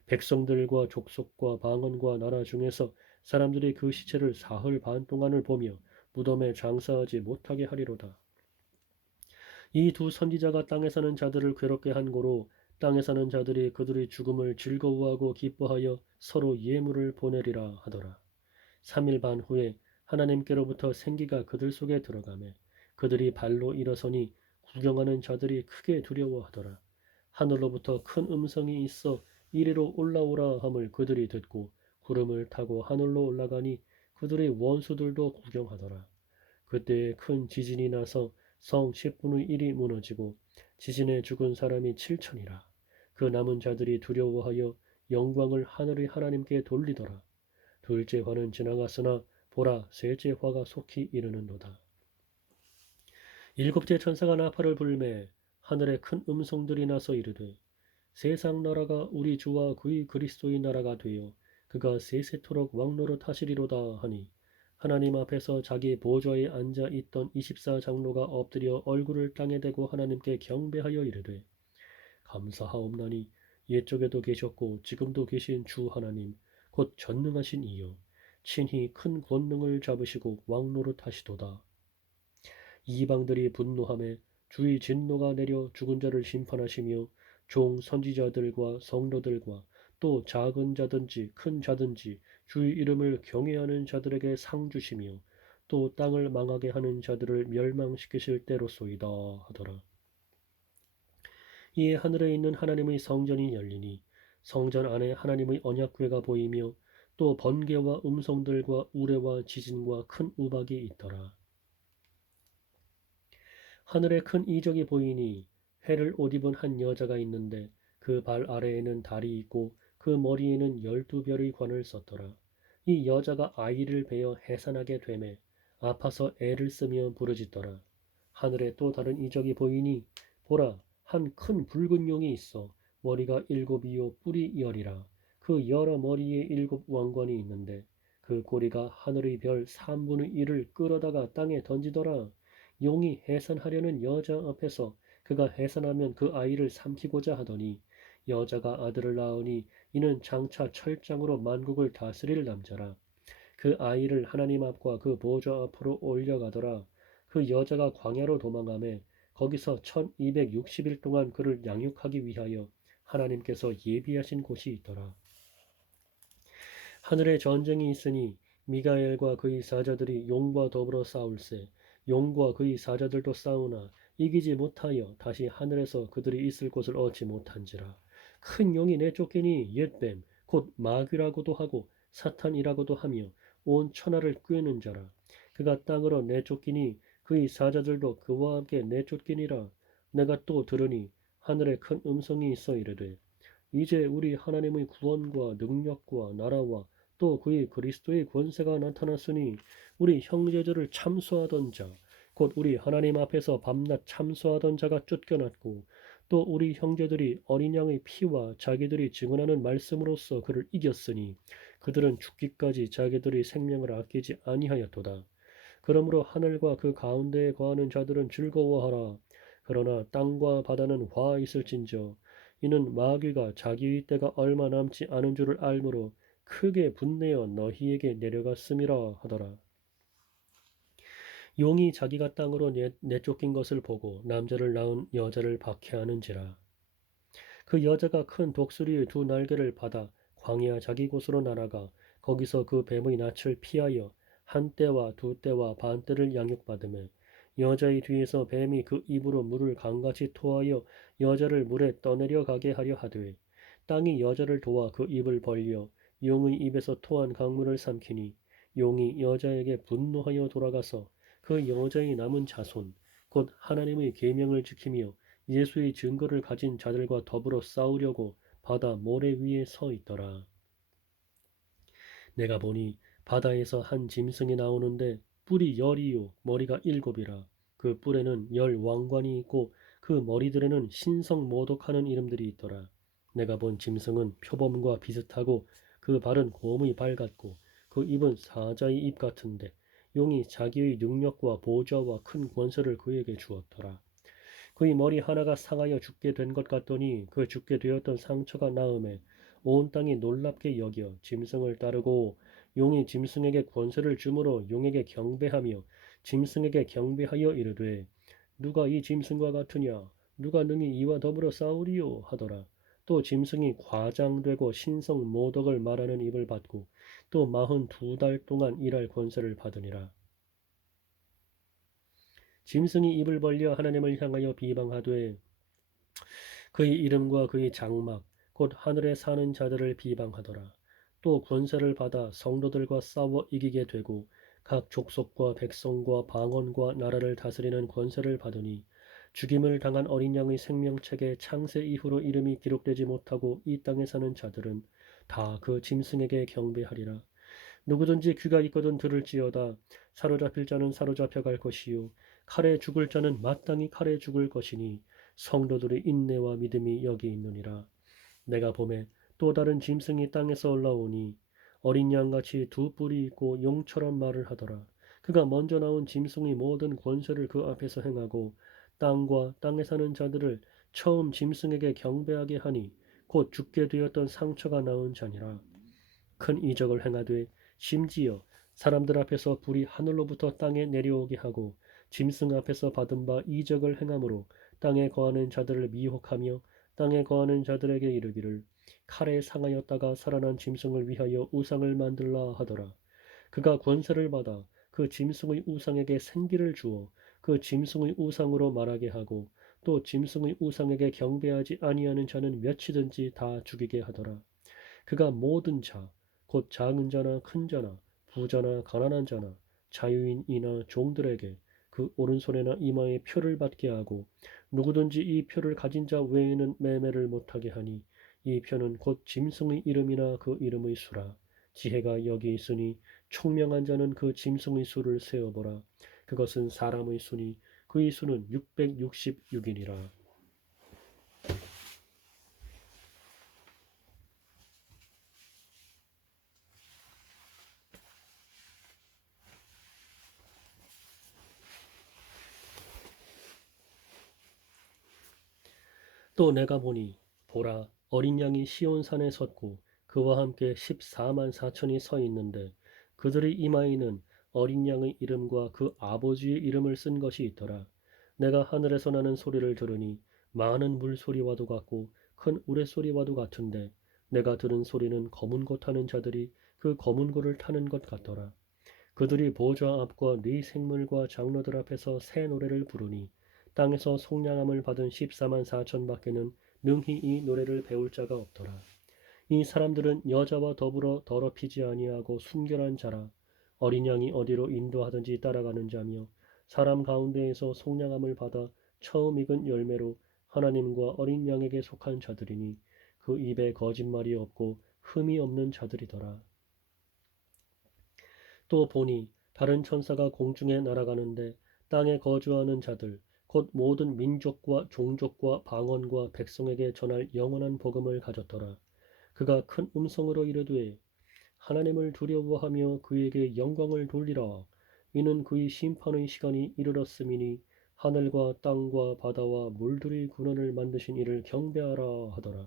백성들과 족속과 방언과 나라 중에서 사람들이 그 시체를 사흘 반 동안을 보며 무덤에 장사하지 못하게 하리로다. 이 두 선지자가 땅에 사는 자들을 괴롭게 한 고로 땅에 사는 자들이 그들의 죽음을 즐거워하고 기뻐하여 서로 예물을 보내리라 하더라. 3일 반 후에 하나님께로부터 생기가 그들 속에 들어가매 그들이 발로 일어서니 구경하는 자들이 크게 두려워하더라. 하늘로부터 큰 음성이 있어 이리로 올라오라 함을 그들이 듣고 구름을 타고 하늘로 올라가니 그들의 원수들도 구경하더라. 그때에 큰 지진이 나서 성 10분의 1이 무너지고 지진에 죽은 사람이 7천이라. 그 남은 자들이 두려워하여 영광을 하늘의 하나님께 돌리더라. 둘째 화는 지나갔으나 보라 셋째 화가 속히 이르는도다. 일곱째 천사가 나팔을 불매 하늘에 큰 음성들이 나서 이르되 세상 나라가 우리 주와 그의 그리스도의 나라가 되어 그가 세세토록 왕노릇 하시리로다 하니 하나님 앞에서 자기 보좌에 앉아 있던 24장로가 엎드려 얼굴을 땅에 대고 하나님께 경배하여 이르되 감사하옵나니 옛적에도 계셨고 지금도 계신 주 하나님 곧 전능하신 이여 친히 큰 권능을 잡으시고 왕노릇 하시도다. 이방들이 분노하며 주의 진노가 내려 죽은 자를 심판하시며 종 선지자들과 성도들과 또 작은 자든지 큰 자든지 주의 이름을 경외하는 자들에게 상 주시며 또 땅을 망하게 하는 자들을 멸망시키실 때로소이다 하더라. 이에 하늘에 있는 하나님의 성전이 열리니 성전 안에 하나님의 언약궤가 보이며 또 번개와 음성들과 우레와 지진과 큰 우박이 있더라. 하늘에 큰 이적이 보이니 해를 옷 입은 한 여자가 있는데 그 발 아래에는 달이 있고 그 머리에는 12별의 관을 썼더라. 이 여자가 아이를 베어 해산하게 되매 아파서 애를 쓰며 부르짖더라. 하늘에 또 다른 이적이 보이니 보라 한 큰 붉은 용이 있어 머리가 7이요 뿔이 10이라. 그 여러 머리에 7 왕관이 있는데 그 꼬리가 하늘의 별 3분의 1을 끌어다가 땅에 던지더라. 용이 해산하려는 여자 앞에서 그가 해산하면 그 아이를 삼키고자 하더니 여자가 아들을 낳으니 이는 장차 철장으로 만국을 다스릴 남자라. 그 아이를 하나님 앞과 그 보좌 앞으로 올려가더라. 그 여자가 광야로 도망하매 거기서 1260일 동안 그를 양육하기 위하여 하나님께서 예비하신 곳이 있더라. 하늘에 전쟁이 있으니 미가엘과 그의 사자들이 용과 더불어 싸울세 용과 그의 사자들도 싸우나 이기지 못하여 다시 하늘에서 그들이 있을 곳을 얻지 못한지라. 큰 용이 내쫓기니 옛뱀 곧 마귀라고도 하고 사탄이라고도 하며 온 천하를 꿰는 자라. 그가 땅으로 내쫓기니 그의 사자들도 그와 함께 내쫓기니라. 내가 또 들으니 하늘에 큰 음성이 있어 이르되 이제 우리 하나님의 구원과 능력과 나라와 또 그의 그리스도의 권세가 나타났으니 우리 형제들을 참소하던 자, 곧 우리 하나님 앞에서 밤낮 참소하던 자가 쫓겨났고 또 우리 형제들이 어린 양의 피와 자기들이 증언하는 말씀으로써 그를 이겼으니 그들은 죽기까지 자기들의 생명을 아끼지 아니하였도다. 그러므로 하늘과 그 가운데에 거하는 자들은 즐거워하라. 그러나 땅과 바다는 화 있을진저 이는 마귀가 자기의 때가 얼마 남지 않은 줄을 알므로 크게 분내어 너희에게 내려갔음이라 하더라. 용이 자기가 땅으로 내쫓긴 것을 보고 남자를 낳은 여자를 박해하는지라. 그 여자가 큰 독수리의 두 날개를 받아 광야 자기 곳으로 날아가 거기서 그 뱀의 낯을 피하여 한 떼와 두 떼와 반 떼를 양육받으며 여자의 뒤에서 뱀이 그 입으로 물을 강같이 토하여 여자를 물에 떠내려 가게 하려 하되 땅이 여자를 도와 그 입을 벌려 용의 입에서 토한 강물을 삼키니 용이 여자에게 분노하여 돌아가서 그 여자의 남은 자손 곧 하나님의 계명을 지키며 예수의 증거를 가진 자들과 더불어 싸우려고 바다 모래 위에 서 있더라. 내가 보니 바다에서 한 짐승이 나오는데 뿔이 10이요 머리가 7이라. 그 뿔에는 10왕관이 있고 그 머리들에는 신성모독하는 이름들이 있더라. 내가 본 짐승은 표범과 비슷하고 그 발은 곰의 발 같고 그 입은 사자의 입 같은데 용이 자기의 능력과 보좌와 큰 권세를 그에게 주었더라. 그의 머리 하나가 상하여 죽게 된 것 같더니 그 죽게 되었던 상처가 나음에 온 땅이 놀랍게 여겨 짐승을 따르고 용이 짐승에게 권세를 주므로 용에게 경배하며 짐승에게 경배하여 이르되 누가 이 짐승과 같으냐 누가 능히 이와 더불어 싸우리요 하더라. 또 짐승이 과장되고 신성 모독을 말하는 입을 받고 또 42달 동안 일할 권세를 받으니라. 짐승이 입을 벌려 하나님을 향하여 비방하되 그의 이름과 그의 장막 곧 하늘에 사는 자들을 비방하더라. 또 권세를 받아 성도들과 싸워 이기게 되고 각 족속과 백성과 방언과 나라를 다스리는 권세를 받으니 죽임을 당한 어린 양의 생명책에 창세 이후로 이름이 기록되지 못하고 이 땅에 사는 자들은 다 그 짐승에게 경배하리라. 누구든지 귀가 있거든 들을지어다. 사로잡힐 자는 사로잡혀갈 것이요 칼에 죽을 자는 마땅히 칼에 죽을 것이니 성도들의 인내와 믿음이 여기 있느니라. 내가 보매 또 다른 짐승이 땅에서 올라오니 어린 양같이 두 뿔이 있고 용처럼 말을 하더라. 그가 먼저 나온 짐승의 모든 권세를 그 앞에서 행하고 땅과 땅에 사는 자들을 처음 짐승에게 경배하게 하니 곧 죽게 되었던 상처가 나온 자니라. 큰 이적을 행하되 심지어 사람들 앞에서 불이 하늘로부터 땅에 내려오게 하고 짐승 앞에서 받은 바 이적을 행함으로 땅에 거하는 자들을 미혹하며 땅에 거하는 자들에게 이르기를 칼에 상하였다가 살아난 짐승을 위하여 우상을 만들라 하더라. 그가 권세를 받아 그 짐승의 우상에게 생기를 주어 그 짐승의 우상으로 말하게 하고 또 짐승의 우상에게 경배하지 아니하는 자는 몇이든지 다 죽이게 하더라. 그가 모든 자, 곧 작은 자나 큰 자나 부자나 가난한 자나 자유인이나 종들에게 그 오른손에나 이마에 표를 받게 하고 누구든지 이 표를 가진 자 외에는 매매를 못하게 하니 이 표는 곧 짐승의 이름이나 그 이름의 수라. 지혜가 여기 있으니 총명한 자는 그 짐승의 수를 세어보라. 그것은 사람의 수니 그의 수는 666이니라. 또 내가 보니 보라 어린 양이 시온산에 섰고 그와 함께 14만 4천이 서 있는데 그들의 이마에는 어린 양의 이름과 그 아버지의 이름을 쓴 것이 있더라. 내가 하늘에서 나는 소리를 들으니 많은 물소리와도 같고 큰 우레소리와도 같은데 내가 들은 소리는 검은 고 타는 자들이 그 검은 고를 타는 것 같더라. 그들이 보좌 앞과 네 생물과 장로들 앞에서 새 노래를 부르니 땅에서 속량함을 받은 14만 4천 밖에는 능히 이 노래를 배울 자가 없더라. 이 사람들은 여자와 더불어 더럽히지 아니하고 순결한 자라. 어린 양이 어디로 인도하든지 따라가는 자며 사람 가운데에서 속량함을 받아 처음 익은 열매로 하나님과 어린 양에게 속한 자들이니 그 입에 거짓말이 없고 흠이 없는 자들이더라. 또 보니 다른 천사가 공중에 날아가는데 땅에 거주하는 자들 곧 모든 민족과 종족과 방언과 백성에게 전할 영원한 복음을 가졌더라. 그가 큰 음성으로 이르되 하나님을 두려워하며 그에게 영광을 돌리라. 이는 그의 심판의 시간이 이르렀음이니 하늘과 땅과 바다와 물들이 군원을 만드신 이를 경배하라 하더라.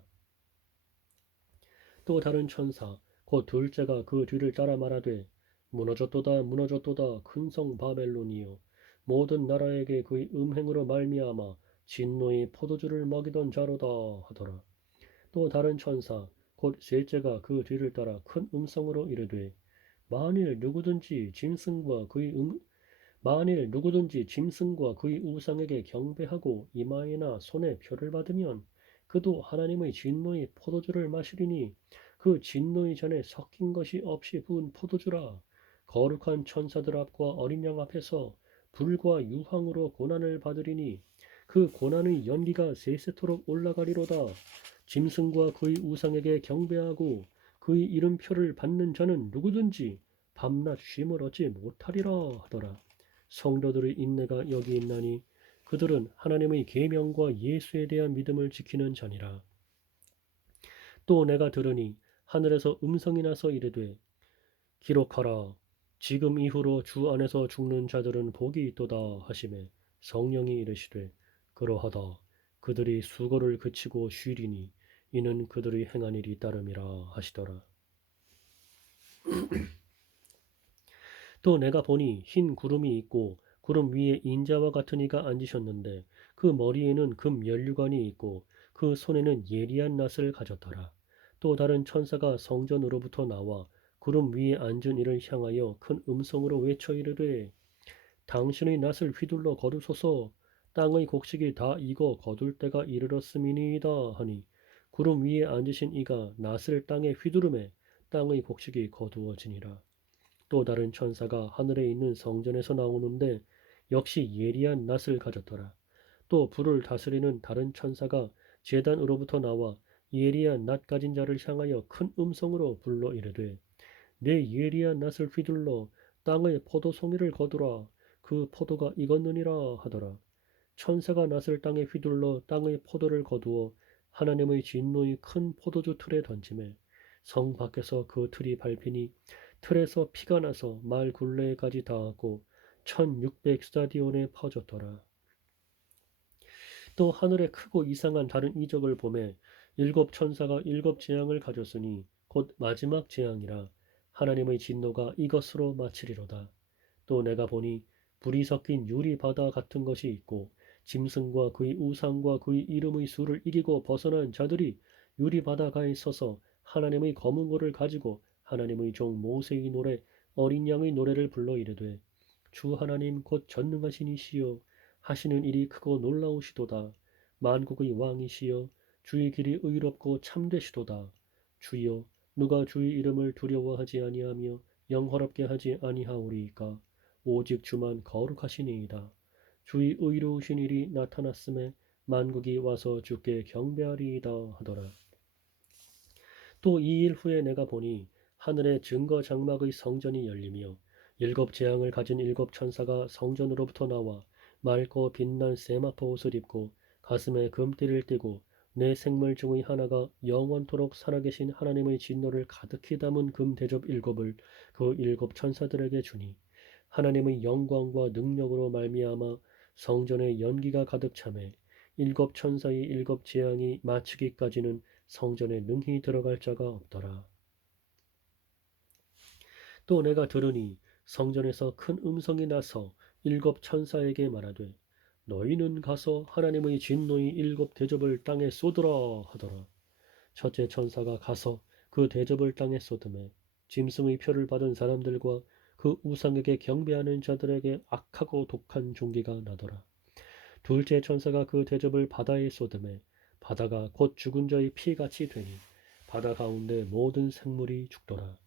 또 다른 천사 곧 둘째가 그 뒤를 따라 말하되 무너졌도다 무너졌도다 큰 성 바벨론이여 모든 나라에게 그의 음행으로 말미암아 진노의 포도주를 먹이던 자로다 하더라. 또 다른 천사 곧 셋째가 그 뒤를 따라 큰 음성으로 이르되 만일 누구든지 짐승과 그의 우상에게 경배하고 이마에나 손에 표를 받으면 그도 하나님의 진노의 포도주를 마시리니 그 진노의 잔에 섞인 것이 없이 부은 포도주라. 거룩한 천사들 앞과 어린 양 앞에서 불과 유황으로 고난을 받으리니 그 고난의 연기가 세세토록 올라가리로다. 짐승과 그의 우상에게 경배하고 그의 이름표를 받는 자는 누구든지 밤낮 쉼을 얻지 못하리라 하더라. 성도들의 인내가 여기 있나니 그들은 하나님의 계명과 예수에 대한 믿음을 지키는 자니라. 또 내가 들으니 하늘에서 음성이 나서 이르되 기록하라. 지금 이후로 주 안에서 죽는 자들은 복이 있도다 하시매 성령이 이르시되 그러하다. 그들이 수고를 그치고 쉬리니 이는 그들의 행한 일이 따름이라 하시더라. 또 내가 보니 흰 구름이 있고 구름 위에 인자와 같은 이가 앉으셨는데 그 머리에는 금 면류관이 있고 그 손에는 예리한 낫을 가졌더라. 또 다른 천사가 성전으로부터 나와 구름 위에 앉은 이를 향하여 큰 음성으로 외쳐 이르되 당신의 낫을 휘둘러 거두소서. 땅의 곡식이 다 익어 거둘 때가 이르렀음이니이다 하니 구름 위에 앉으신 이가 낫을 땅에 휘두르매 땅의 곡식이 거두어지니라. 또 다른 천사가 하늘에 있는 성전에서 나오는데 역시 예리한 낫을 가졌더라. 또 불을 다스리는 다른 천사가 제단으로부터 나와 예리한 낫 가진 자를 향하여 큰 음성으로 불러 이르되 내 예리한 낫을 휘둘러 땅의 포도송이를 거두라. 그 포도가 익었느니라 하더라. 천사가 낫을 땅에 휘둘러 땅의 포도를 거두어 하나님의 진노의 큰 포도주 틀에 던지매 성 밖에서 그 틀이 밟히니 틀에서 피가 나서 말 굴레까지 닿았고 1600스타디온에 퍼졌더라. 또 하늘에 크고 이상한 다른 이적을 보매 일곱 천사가 일곱 재앙을 가졌으니 곧 마지막 재앙이라 하나님의 진노가 이것으로 마치리로다. 또 내가 보니 불이 섞인 유리 바다 같은 것이 있고 짐승과 그의 우상과 그의 이름의 수를 이기고 벗어난 자들이 유리 바다가에 서서 하나님의 검은 고를 가지고 하나님의 종 모세의 노래 어린 양의 노래를 불러 이르되 주 하나님 곧 전능하신 이시여 하시는 일이 크고 놀라우시도다. 만국의 왕이시여 주의 길이 의롭고 참되시도다. 주여 누가 주의 이름을 두려워하지 아니하며 영화롭게 하지 아니하오리이까. 오직 주만 거룩하시니이다. 주의 의로우신 일이 나타났음에 만국이 와서 주께 경배하리이다 하더라. 또 2일 후에 내가 보니 하늘의 증거 장막의 성전이 열리며 일곱 재앙을 가진 일곱 천사가 성전으로부터 나와 맑고 빛난 세마포 옷을 입고 가슴에 금띠를 띠고 내 생물 중의 하나가 영원토록 살아계신 하나님의 진노를 가득히 담은 금 대접 일곱을 그 일곱 천사들에게 주니 하나님의 영광과 능력으로 말미암아 성전에 연기가 가득 차매 일곱 천사의 일곱 재앙이 마치기까지는 성전에 능히 들어갈 자가 없더라. 또 내가 들으니 성전에서 큰 음성이 나서 일곱 천사에게 말하되 너희는 가서 하나님의 진노의 일곱 대접을 땅에 쏟으라 하더라. 첫째 천사가 가서 그 대접을 땅에 쏟음에 짐승의 표를 받은 사람들과 그 우상에게 경배하는 자들에게 악하고 독한 종기가 나더라. 둘째 천사가 그 대접을 바다에 쏟음에 바다가 곧 죽은 자의 피같이 되니 바다 가운데 모든 생물이 죽더라.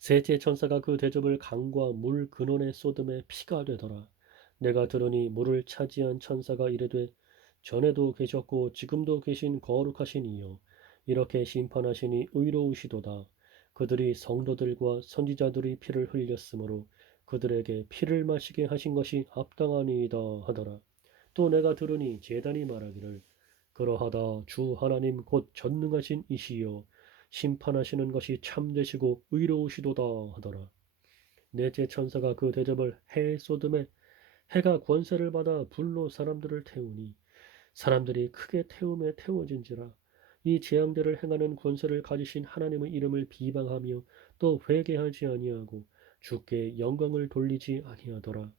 셋째 천사가 그 대접을 강과 물 근원에 쏟음에 피가 되더라. 내가 들으니 물을 차지한 천사가 이르되 전에도 계셨고 지금도 계신 거룩하신 이여 이렇게 심판하시니 의로우시도다. 그들이 성도들과 선지자들의 피를 흘렸으므로 그들에게 피를 마시게 하신 것이 합당하니이다 하더라. 또 내가 들으니 제단이 말하기를 그러하다 주 하나님 곧 전능하신 이시여 심판하시는 것이 참되시고 의로우시도다 하더라. 넷째 천사가 그 대접을 해에 쏟음에 해가 권세를 받아 불로 사람들을 태우니 사람들이 크게 태움에 태워진지라. 이 재앙들을 행하는 권세를 가지신 하나님의 이름을 비방하며 또 회개하지 아니하고 주께 영광을 돌리지 아니하더라.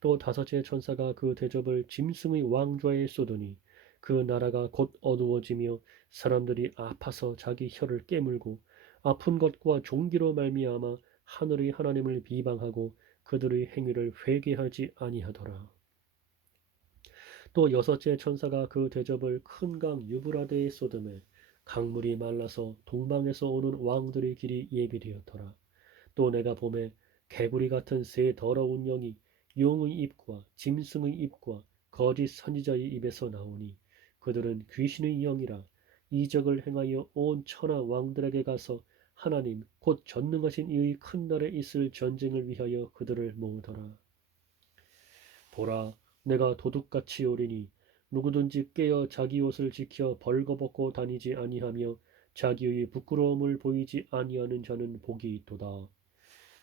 또 다섯째 천사가 그 대접을 짐승의 왕좌에 쏟으니 그 나라가 곧 어두워지며 사람들이 아파서 자기 혀를 깨물고 아픈 것과 종기로 말미암아 하늘의 하나님을 비방하고 그들의 행위를 회개하지 아니하더라. 또 여섯째 천사가 그 대접을 큰 강 유브라데에 쏟음에 강물이 말라서 동방에서 오는 왕들의 길이 예비되었더라. 또 내가 보매 개구리 같은 새 더러운 영이 용의 입과 짐승의 입과 거짓 선지자의 입에서 나오니 그들은 귀신의 영이라 이적을 행하여 온 천하 왕들에게 가서 하나님 곧 전능하신 이의 큰 날에 있을 전쟁을 위하여 그들을 모으더라. 보라, 내가 도둑같이 오리니 누구든지 깨어 자기 옷을 지켜 벌거벗고 다니지 아니하며 자기의 부끄러움을 보이지 아니하는 자는 복이 있도다.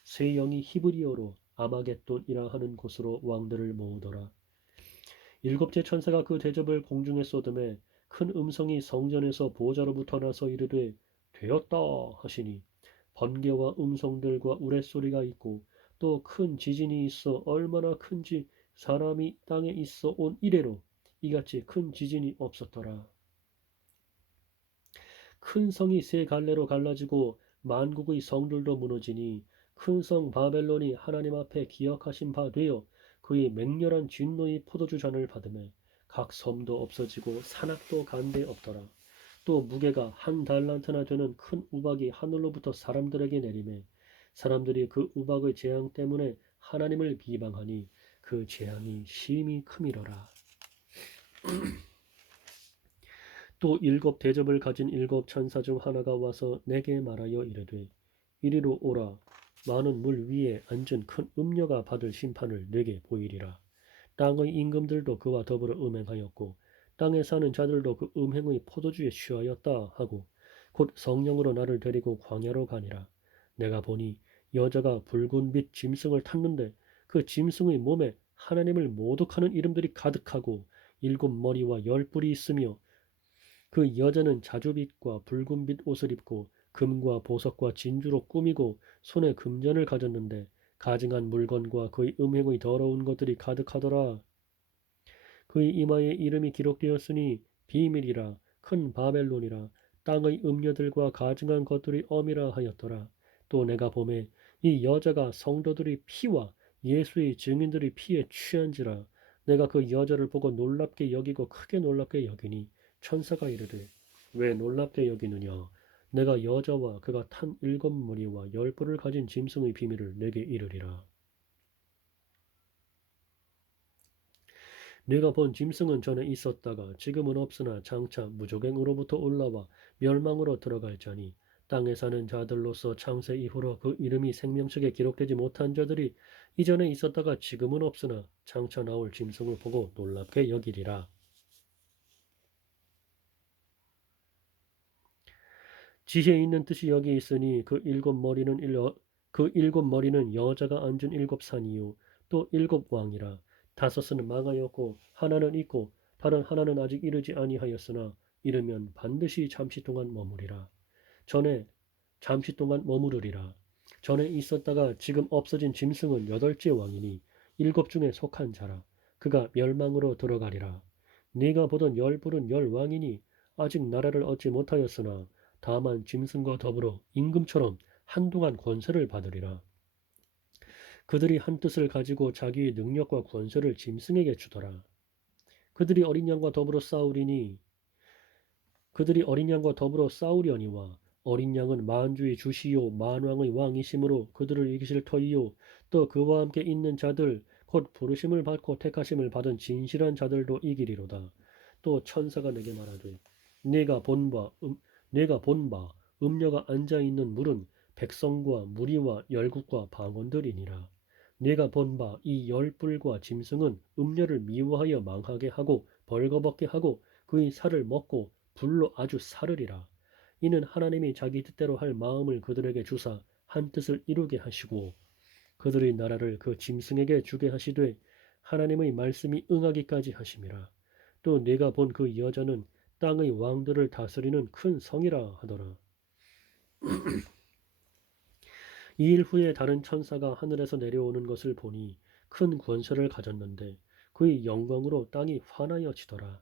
새 영이 히브리어로 아마겟돈이라 하는 곳으로 왕들을 모으더라. 일곱째 천사가 그 대접을 공중에 쏟음에 큰 음성이 성전에서 보좌로부터 나서 이르되 되었다 하시니 번개와 음성들과 우레소리가 있고 또 큰 지진이 있어 얼마나 큰지 사람이 땅에 있어 온 이래로 이같이 큰 지진이 없었더라. 큰 성이 세 갈래로 갈라지고 만국의 성들도 무너지니 큰 성 바벨론이 하나님 앞에 기억하신 바 되어 그의 맹렬한 진노의 포도주 잔을 받으매 각 섬도 없어지고 산악도 간데 없더라. 또 무게가 한 달란트나 되는 큰 우박이 하늘로부터 사람들에게 내리매 사람들이 그 우박의 재앙 때문에 하나님을 비방하니 그 재앙이 심히 크미러라. 또 일곱 대접을 가진 일곱 천사 중 하나가 와서 내게 말하여 이르되 이리로 오라. 많은 물 위에 앉은 큰 음녀가 받을 심판을 내게 보이리라. 땅의 임금들도 그와 더불어 음행하였고 땅에 사는 자들도 그 음행의 포도주에 취하였다 하고 곧 성령으로 나를 데리고 광야로 가니라. 내가 보니 여자가 붉은 빛 짐승을 탔는데 그 짐승의 몸에 하나님을 모독하는 이름들이 가득하고 일곱 머리와 열 뿔이 있으며 그 여자는 자주빛과 붉은빛 옷을 입고 금과 보석과 진주로 꾸미고 손에 금전을 가졌는데 가증한 물건과 그의 음행의 더러운 것들이 가득하더라. 그의 이마에 이름이 기록되었으니 비밀이라 큰 바벨론이라 땅의 음녀들과 가증한 것들이 엄이라 하였더라. 또 내가 보매 이 여자가 성도들의 피와 예수의 증인들의 피에 취한지라. 내가 그 여자를 보고 놀랍게 여기고 크게 놀랍게 여기니 천사가 이르되 왜 놀랍게 여기느냐. 내가 여자와 그가 탄 일곱 무리와 열 뿔을 가진 짐승의 비밀을 내게 이르리라. 네가 본 짐승은 전에 있었다가 지금은 없으나 장차 무조갱으로부터 올라와 멸망으로 들어갈 자니 땅에 사는 자들로서 창세 이후로 그 이름이 생명책에 기록되지 못한 자들이 이전에 있었다가 지금은 없으나 장차 나올 짐승을 보고 놀랍게 여기리라. 지혜에 있는 뜻이 여기 있으니 그 일곱 머리는 여자가 앉은 일곱 산이요 또 일곱 왕이라. 다섯은 망하였고 하나는 있고 다른 하나는 아직 이르지 아니하였으나 이르면 반드시 잠시 동안 머무리라. 전에 잠시 동안 머무르리라. 전에 있었다가 지금 없어진 짐승은 여덟째 왕이니 일곱 중에 속한 자라. 그가 멸망으로 들어가리라. 네가 보던 열 뿔은 열 왕이니 아직 나라를 얻지 못하였으나 다만 짐승과 더불어 임금처럼 한동안 권세를 받으리라. 그들이 한 뜻을 가지고 자기의 능력과 권세를 짐승에게 주더라. 그들이 어린 양과 더불어 싸우리니 그들이 어린 양과 더불어 싸우려니와 어린 양은 만주의 주시요 만왕의 왕이심으로 그들을 이기실 터이요 또 그와 함께 있는 자들 곧 부르심을 받고 택하심을 받은 진실한 자들도 이기리로다. 또 천사가 내게 말하되 내가 본 바 음녀가 앉아 있는 물은 백성과 무리와 열국과 방언들이니라. 내가 본 바 이 열불과 짐승은 음녀를 미워하여 망하게 하고 벌거벗게 하고 그의 살을 먹고 불로 아주 사르리라. 이는 하나님이 자기 뜻대로 할 마음을 그들에게 주사 한 뜻을 이루게 하시고 그들의 나라를 그 짐승에게 주게 하시되 하나님의 말씀이 응하기까지 하심이라. 또 내가 본 그 여자는 땅의 왕들을 다스리는 큰 성이라 하더라. 이 일 후에 다른 천사가 하늘에서 내려오는 것을 보니 큰 권세를 가졌는데 그의 영광으로 땅이 환하여지더라.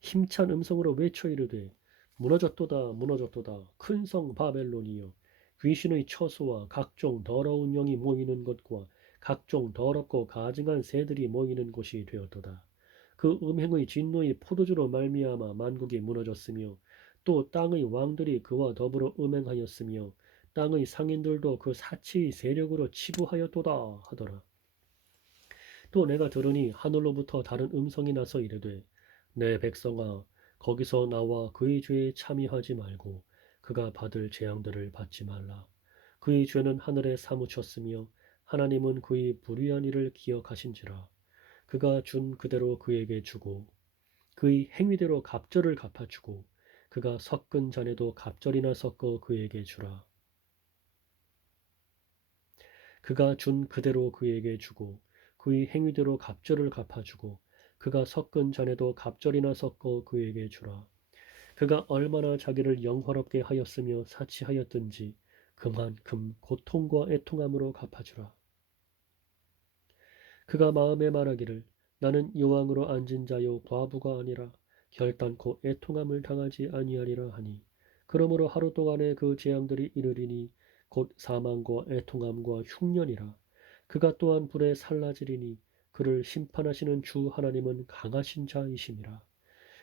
힘찬 음성으로 외쳐 이르되 무너졌도다 무너졌도다 큰 성 바벨론이여 귀신의 처소와 각종 더러운 영이 모이는 것과 각종 더럽고 가증한 새들이 모이는 곳이 되었도다. 그 음행의 진노의 포도주로 말미암아 만국이 무너졌으며 또 땅의 왕들이 그와 더불어 음행하였으며 땅의 상인들도 그 사치의 세력으로 치부하였도다 하더라. 또 내가 들으니 하늘로부터 다른 음성이 나서 이르되 내 백성아 거기서 나와 그의 죄에 참여하지 말고 그가 받을 재앙들을 받지 말라. 그의 죄는 하늘에 사무쳤으며 하나님은 그의 불의한 일을 기억하신지라. 그가 준 그대로 그에게 주고 그의 행위대로 갑절을 갚아주고 그가 섞은 잔에도 갑절이나 섞어 그에게 주라. 그가 준 그대로 그에게 주고 그의 행위대로 갑절을 갚아주고 그가 섞은 잔에도 갑절이나 섞어 그에게 주라. 그가 얼마나 자기를 영화롭게 하였으며 사치하였든지 그만큼 고통과 애통함으로 갚아주라. 그가 마음에 말하기를 나는 여왕으로 앉은 자요 과부가 아니라 결단코 애통함을 당하지 아니하리라 하니 그러므로 하루 동안에 그 재앙들이 이르리니 곧 사망과 애통함과 흉년이라. 그가 또한 불에 살라지리니 그를 심판하시는 주 하나님은 강하신 자이심이라.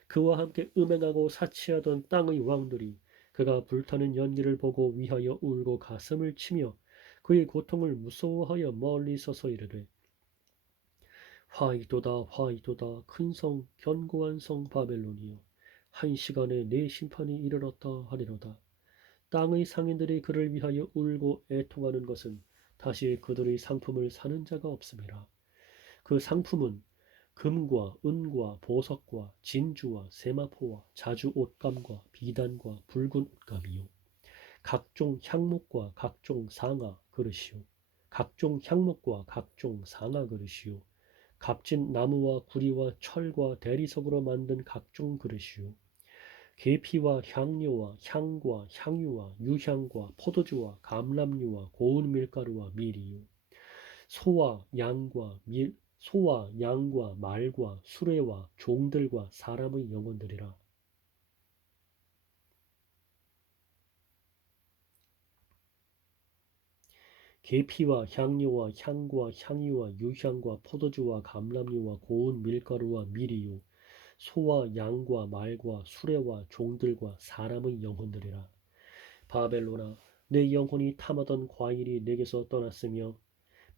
그와 함께 음행하고 사치하던 땅의 왕들이 그가 불타는 연기를 보고 위하여 울고 가슴을 치며 그의 고통을 무서워하여 멀리 서서 이르되 화이도다 화이도다 큰 성 견고한 성 바벨론이여 한 시간에 내 심판이 이르렀다 하리로다. 땅의 상인들이 그를 위하여 울고 애통하는 것은 다시 그들의 상품을 사는 자가 없음이라. 그 상품은 금과 은과 보석과 진주와 세마포와 자주 옷감과 비단과 붉은 옷감이요 각종 향목과 각종 상아 그릇이요 각종 향목과 각종 상아 그릇이요 값진 나무와 구리와 철과 대리석으로 만든 각종 그릇이요 계피와 향료와 향과 향유와 유향과 포도주와 감람류와 고운 밀가루와 밀이요 소와 양과 말과 수레와 종들과 사람의 영혼들이라. 계피와 향료와 향과 향유와 유향과 포도주와 감람류와 고운 밀가루와 밀이요 소와 양과 말과 수레와 종들과 사람의 영혼들이라. 바벨로나 내 영혼이 탐하던 과일이 내게서 떠났으며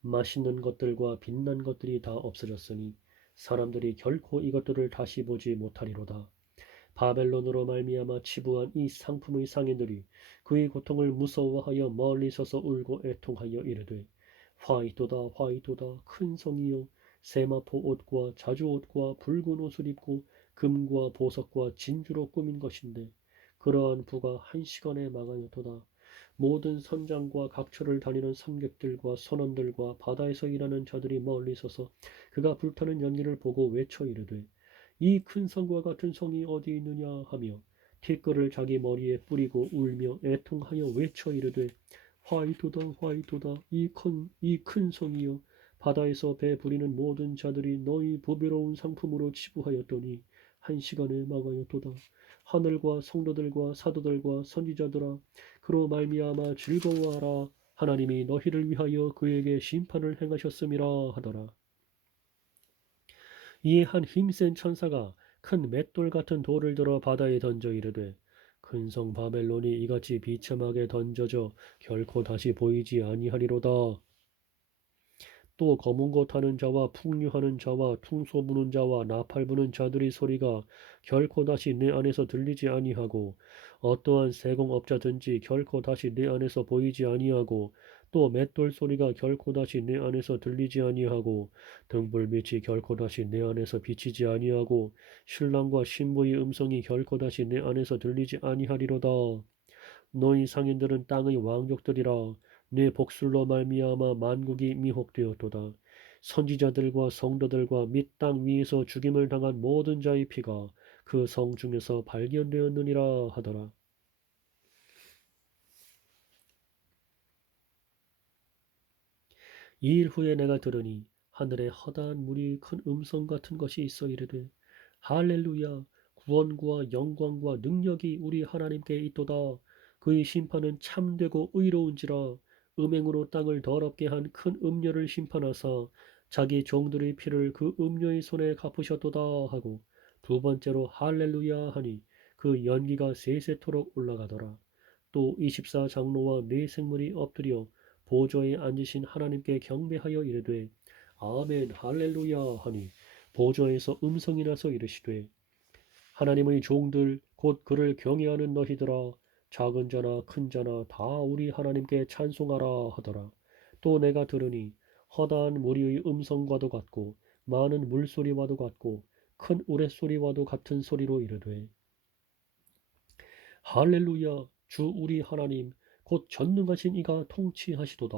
맛있는 것들과 빛난 것들이 다 없어졌으니 사람들이 결코 이것들을 다시 보지 못하리로다. 바벨론으로 말미암아 치부한 이 상품의 상인들이 그의 고통을 무서워하여 멀리 서서 울고 애통하여 이르되 화이도다 화이도다 큰 성이여 세마포 옷과 자주 옷과 붉은 옷을 입고 금과 보석과 진주로 꾸민 것인데 그러한 부가 한 시간에 망하였도다. 모든 선장과 각처를 다니는 선객들과 선원들과 바다에서 일하는 자들이 멀리 서서 그가 불타는 연기를 보고 외쳐 이르되 이 큰 성과 같은 성이 어디 있느냐 하며 티끌을 자기 머리에 뿌리고 울며 애통하여 외쳐 이르되 화이도다 화이도다 이 큰 성이여 바다에서 배 부리는 모든 자들이 너희 부비로운 상품으로 치부하였더니 한 시간에 망하였도다. 하늘과 성도들과 사도들과 선지자들아 그로 말미암아 즐거워하라. 하나님이 너희를 위하여 그에게 심판을 행하셨음이라 하더라. 이에 한 힘센 천사가 큰 맷돌 같은 돌을 들어 바다에 던져 이르되 큰 성 바벨론이 이같이 비참하게 던져져 결코 다시 보이지 아니하리로다. 또 검은 것 하는 자와 풍류하는 자와 퉁소 부는 자와 나팔 부는 자들의 소리가 결코 다시 내 안에서 들리지 아니하고 어떠한 세공업자든지 결코 다시 내 안에서 보이지 아니하고 또 맷돌 소리가 결코 다시 내 안에서 들리지 아니하고 등불빛이 결코 다시 내 안에서 비치지 아니하고 신랑과 신부의 음성이 결코 다시 내 안에서 들리지 아니하리로다. 너희 상인들은 땅의 왕족들이라 내 복술로 말미암아 만국이 미혹되었도다. 선지자들과 성도들과 및 땅 위에서 죽임을 당한 모든 자의 피가 그 성 중에서 발견되었느니라 하더라. 이 일 후에 내가 들으니 하늘에 허다한 무리 큰 음성 같은 것이 있어 이르되 할렐루야, 구원과 영광과 능력이 우리 하나님께 있도다. 그의 심판은 참되고 의로운지라. 음행으로 땅을 더럽게 한 큰 음녀를 심판하사 자기 종들의 피를 그 음녀의 손에 갚으셨도다 하고 두 번째로 할렐루야 하니 그 연기가 세세토록 올라가더라. 또 24장로와 네 생물이 엎드려 보좌에 앉으신 하나님께 경배하여 이르되 아멘 할렐루야 하니 보좌에서 음성이 나서 이르시되 하나님의 종들 곧 그를 경외하는 너희들아 작은 자나 큰 자나 다 우리 하나님께 찬송하라 하더라. 또 내가 들으니 허다한 무리의 음성과도 같고 많은 물소리와도 같고 큰 우레소리와도 같은 소리로 이르되 할렐루야 주 우리 하나님 곧 전능하신 이가 통치하시도다.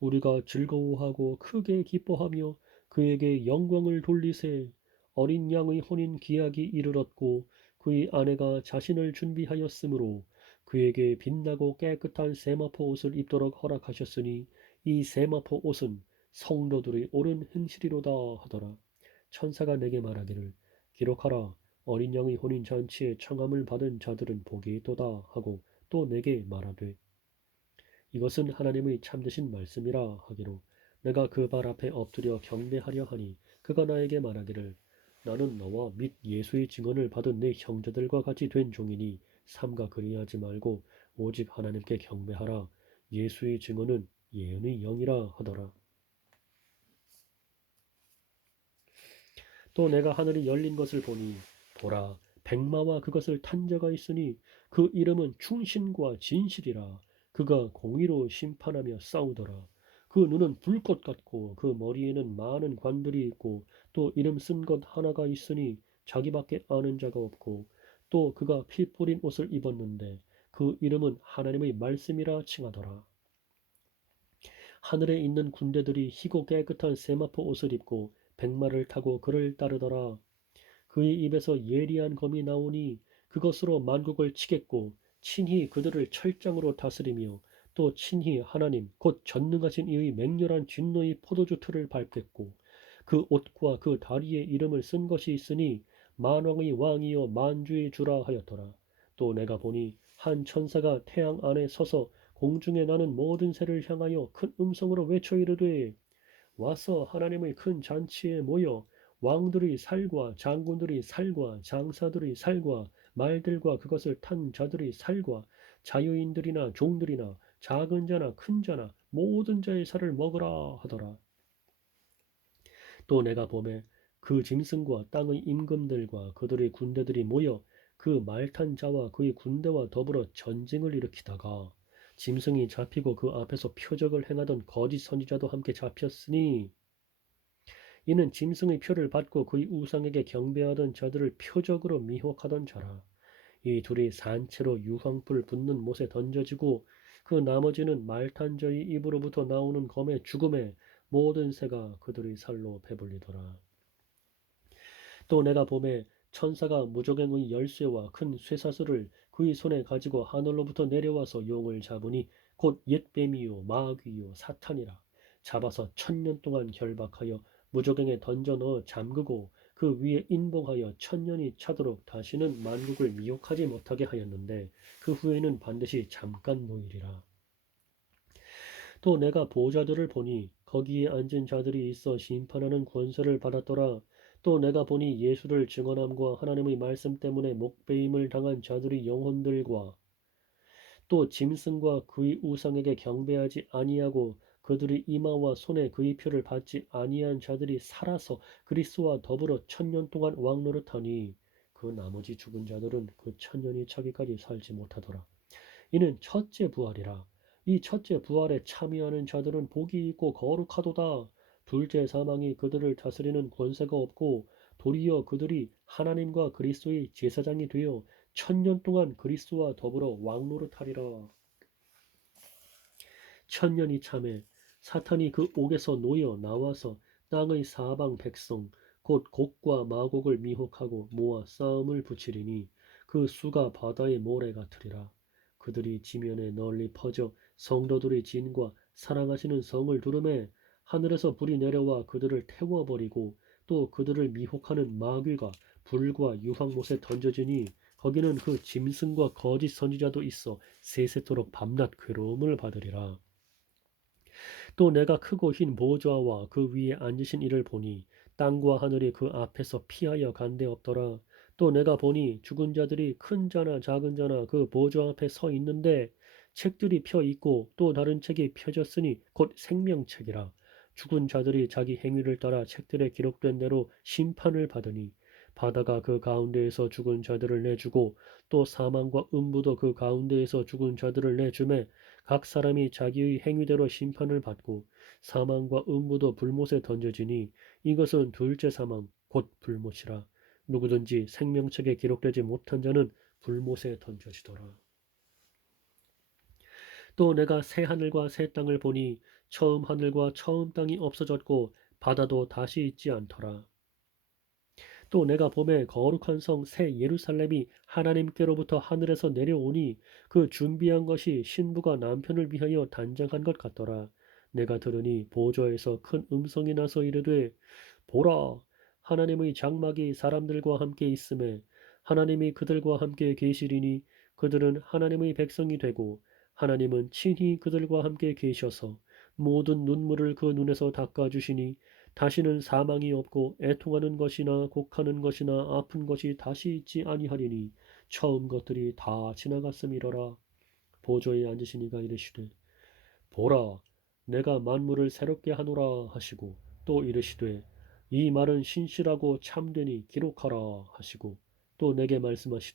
우리가 즐거워하고 크게 기뻐하며 그에게 영광을 돌리세. 어린 양의 혼인 기약이 이르렀고 그의 아내가 자신을 준비하였으므로 그에게 빛나고 깨끗한 세마포 옷을 입도록 허락하셨으니 이 세마포 옷은 성도들의 옳은 행실이로다 하더라. 천사가 내게 말하기를 기록하라. 어린 양의 혼인 잔치에 청함을 받은 자들은 복이 있도다 하고 또 내게 말하되 이것은 하나님의 참되신 말씀이라 하기로 내가 그 발 앞에 엎드려 경배하려 하니 그가 나에게 말하기를 나는 너와 및 예수의 증언을 받은 내 형제들과 같이 된 종이니 삼가 그리하지 말고 오직 하나님께 경배하라. 예수의 증언은 예언의 영이라 하더라. 또 내가 하늘이 열린 것을 보니 보라 백마와 그것을 탄 자가 있으니 그 이름은 충신과 진실이라. 그가 공의로 심판하며 싸우더라. 그 눈은 불꽃 같고 그 머리에는 많은 관들이 있고 또 이름 쓴 것 하나가 있으니 자기밖에 아는 자가 없고 또 그가 피 뿌린 옷을 입었는데 그 이름은 하나님의 말씀이라 칭하더라. 하늘에 있는 군대들이 희고 깨끗한 세마포 옷을 입고 백마를 타고 그를 따르더라. 그의 입에서 예리한 검이 나오니 그것으로 만국을 치겠고 친히 그들을 철장으로 다스리며 또 친히 하나님 곧 전능하신 이의 맹렬한 진노의 포도주 틀을 밟겠고 그 옷과 그 다리에 이름을 쓴 것이 있으니 만왕의 왕이여 만주의 주라 하였더라. 또 내가 보니 한 천사가 태양 안에 서서 공중에 나는 모든 새를 향하여 큰 음성으로 외쳐 이르되 와서 하나님의 큰 잔치에 모여 왕들의 살과 장군들의 살과 장사들의 살과 말들과 그것을 탄 자들의 살과 자유인들이나 종들이나 작은 자나 큰 자나 모든 자의 살을 먹으라 하더라. 또 내가 보매 그 짐승과 땅의 임금들과 그들의 군대들이 모여 그 말 탄 자와 그의 군대와 더불어 전쟁을 일으키다가 짐승이 잡히고 그 앞에서 표적을 행하던 거짓 선지자도 함께 잡혔으니 이는 짐승의 표를 받고 그의 우상에게 경배하던 자들을 표적으로 미혹하던 자라. 이 둘이 산채로 유황불 붙는 못에 던져지고 그 나머지는 말탄 자의 입으로부터 나오는 검의 죽음에 모든 새가 그들의 살로 배불리더라. 또 내가 보매 천사가 무저갱의 열쇠와 큰 쇠사슬을 그의 손에 가지고 하늘로부터 내려와서 용을 잡으니 곧 옛뱀이요 마귀요 사탄이라. 잡아서 1000년 동안 결박하여 무저갱에 던져 넣어 잠그고 그 위에 인봉하여 1000년이 차도록 다시는 만국을 미혹하지 못하게 하였는데 그 후에는 반드시 잠깐 노일이라. 또 내가 보좌들을 보니 거기에 앉은 자들이 있어 심판하는 권세를 받았더라. 또 내가 보니 예수를 증언함과 하나님의 말씀 때문에 목배임을 당한 자들의 영혼들과 또 짐승과 그의 우상에게 경배하지 아니하고 그들의 이마와 손에 그의 표를 받지 아니한 자들이 살아서 그리스도와 더불어 1000년 동안 왕노릇하니 그 나머지 죽은 자들은 그 1000년이 차기까지 살지 못하더라. 이는 첫째 부활이라. 이 첫째 부활에 참여하는 자들은 복이 있고 거룩하도다. 둘째 사망이 그들을 다스리는 권세가 없고 도리어 그들이 하나님과 그리스도의 제사장이 되어 1000년 동안 그리스도와 더불어 왕노릇하리라. 1000년이 참에 사탄이 그 옥에서 놓여 나와서 땅의 사방 백성 곧 곡과 마곡을 미혹하고 모아 싸움을 붙이리니 그 수가 바다의 모래 같으리라. 그들이 지면에 널리 퍼져 성도들의 진과 사랑하시는 성을 두르매 하늘에서 불이 내려와 그들을 태워버리고 또 그들을 미혹하는 마귀가 불과 유황못에 던져지니 거기는 그 짐승과 거짓 선지자도 있어 세세토록 밤낮 괴로움을 받으리라. 또 내가 크고 흰 보좌와 그 위에 앉으신 이를 보니 땅과 하늘이 그 앞에서 피하여 간데 없더라. 또 내가 보니 죽은 자들이 큰 자나 작은 자나 그 보좌 앞에 서 있는데 책들이 펴 있고 또 다른 책이 펴졌으니 곧 생명책이라. 죽은 자들이 자기 행위를 따라 책들에 기록된 대로 심판을 받으니 바다가 그 가운데에서 죽은 자들을 내주고 또 사망과 음부도 그 가운데에서 죽은 자들을 내주매 각 사람이 자기의 행위대로 심판을 받고 사망과 음부도 불못에 던져지니 이것은 둘째 사망 곧 불못이라. 누구든지 생명책에 기록되지 못한 자는 불못에 던져지더라. 또 내가 새 하늘과 새 땅을 보니 처음 하늘과 처음 땅이 없어졌고 바다도 다시 있지 않더라. 또 내가 봄에 거룩한 성 새 예루살렘이 하나님께로부터 하늘에서 내려오니 그 준비한 것이 신부가 남편을 위하여 단장한 것 같더라. 내가 들으니 보좌에서 큰 음성이 나서 이르되 보라 하나님의 장막이 사람들과 함께 있음에 하나님이 그들과 함께 계시리니 그들은 하나님의 백성이 되고 하나님은 친히 그들과 함께 계셔서 모든 눈물을 그 눈에서 닦아주시니 다시는 사망이 없고 애통하는 것이나 곡하는 것이나 아픈 것이 다시 있지 아니하리니 처음 것들이 다 지나갔음이러라. 보좌에 앉으신 이가 이르시되 보라 내가 만물을 새롭게 하노라 하시고 또 이르시되 이 말은 신실하고 참되니 기록하라 하시고 또 내게 말씀하시되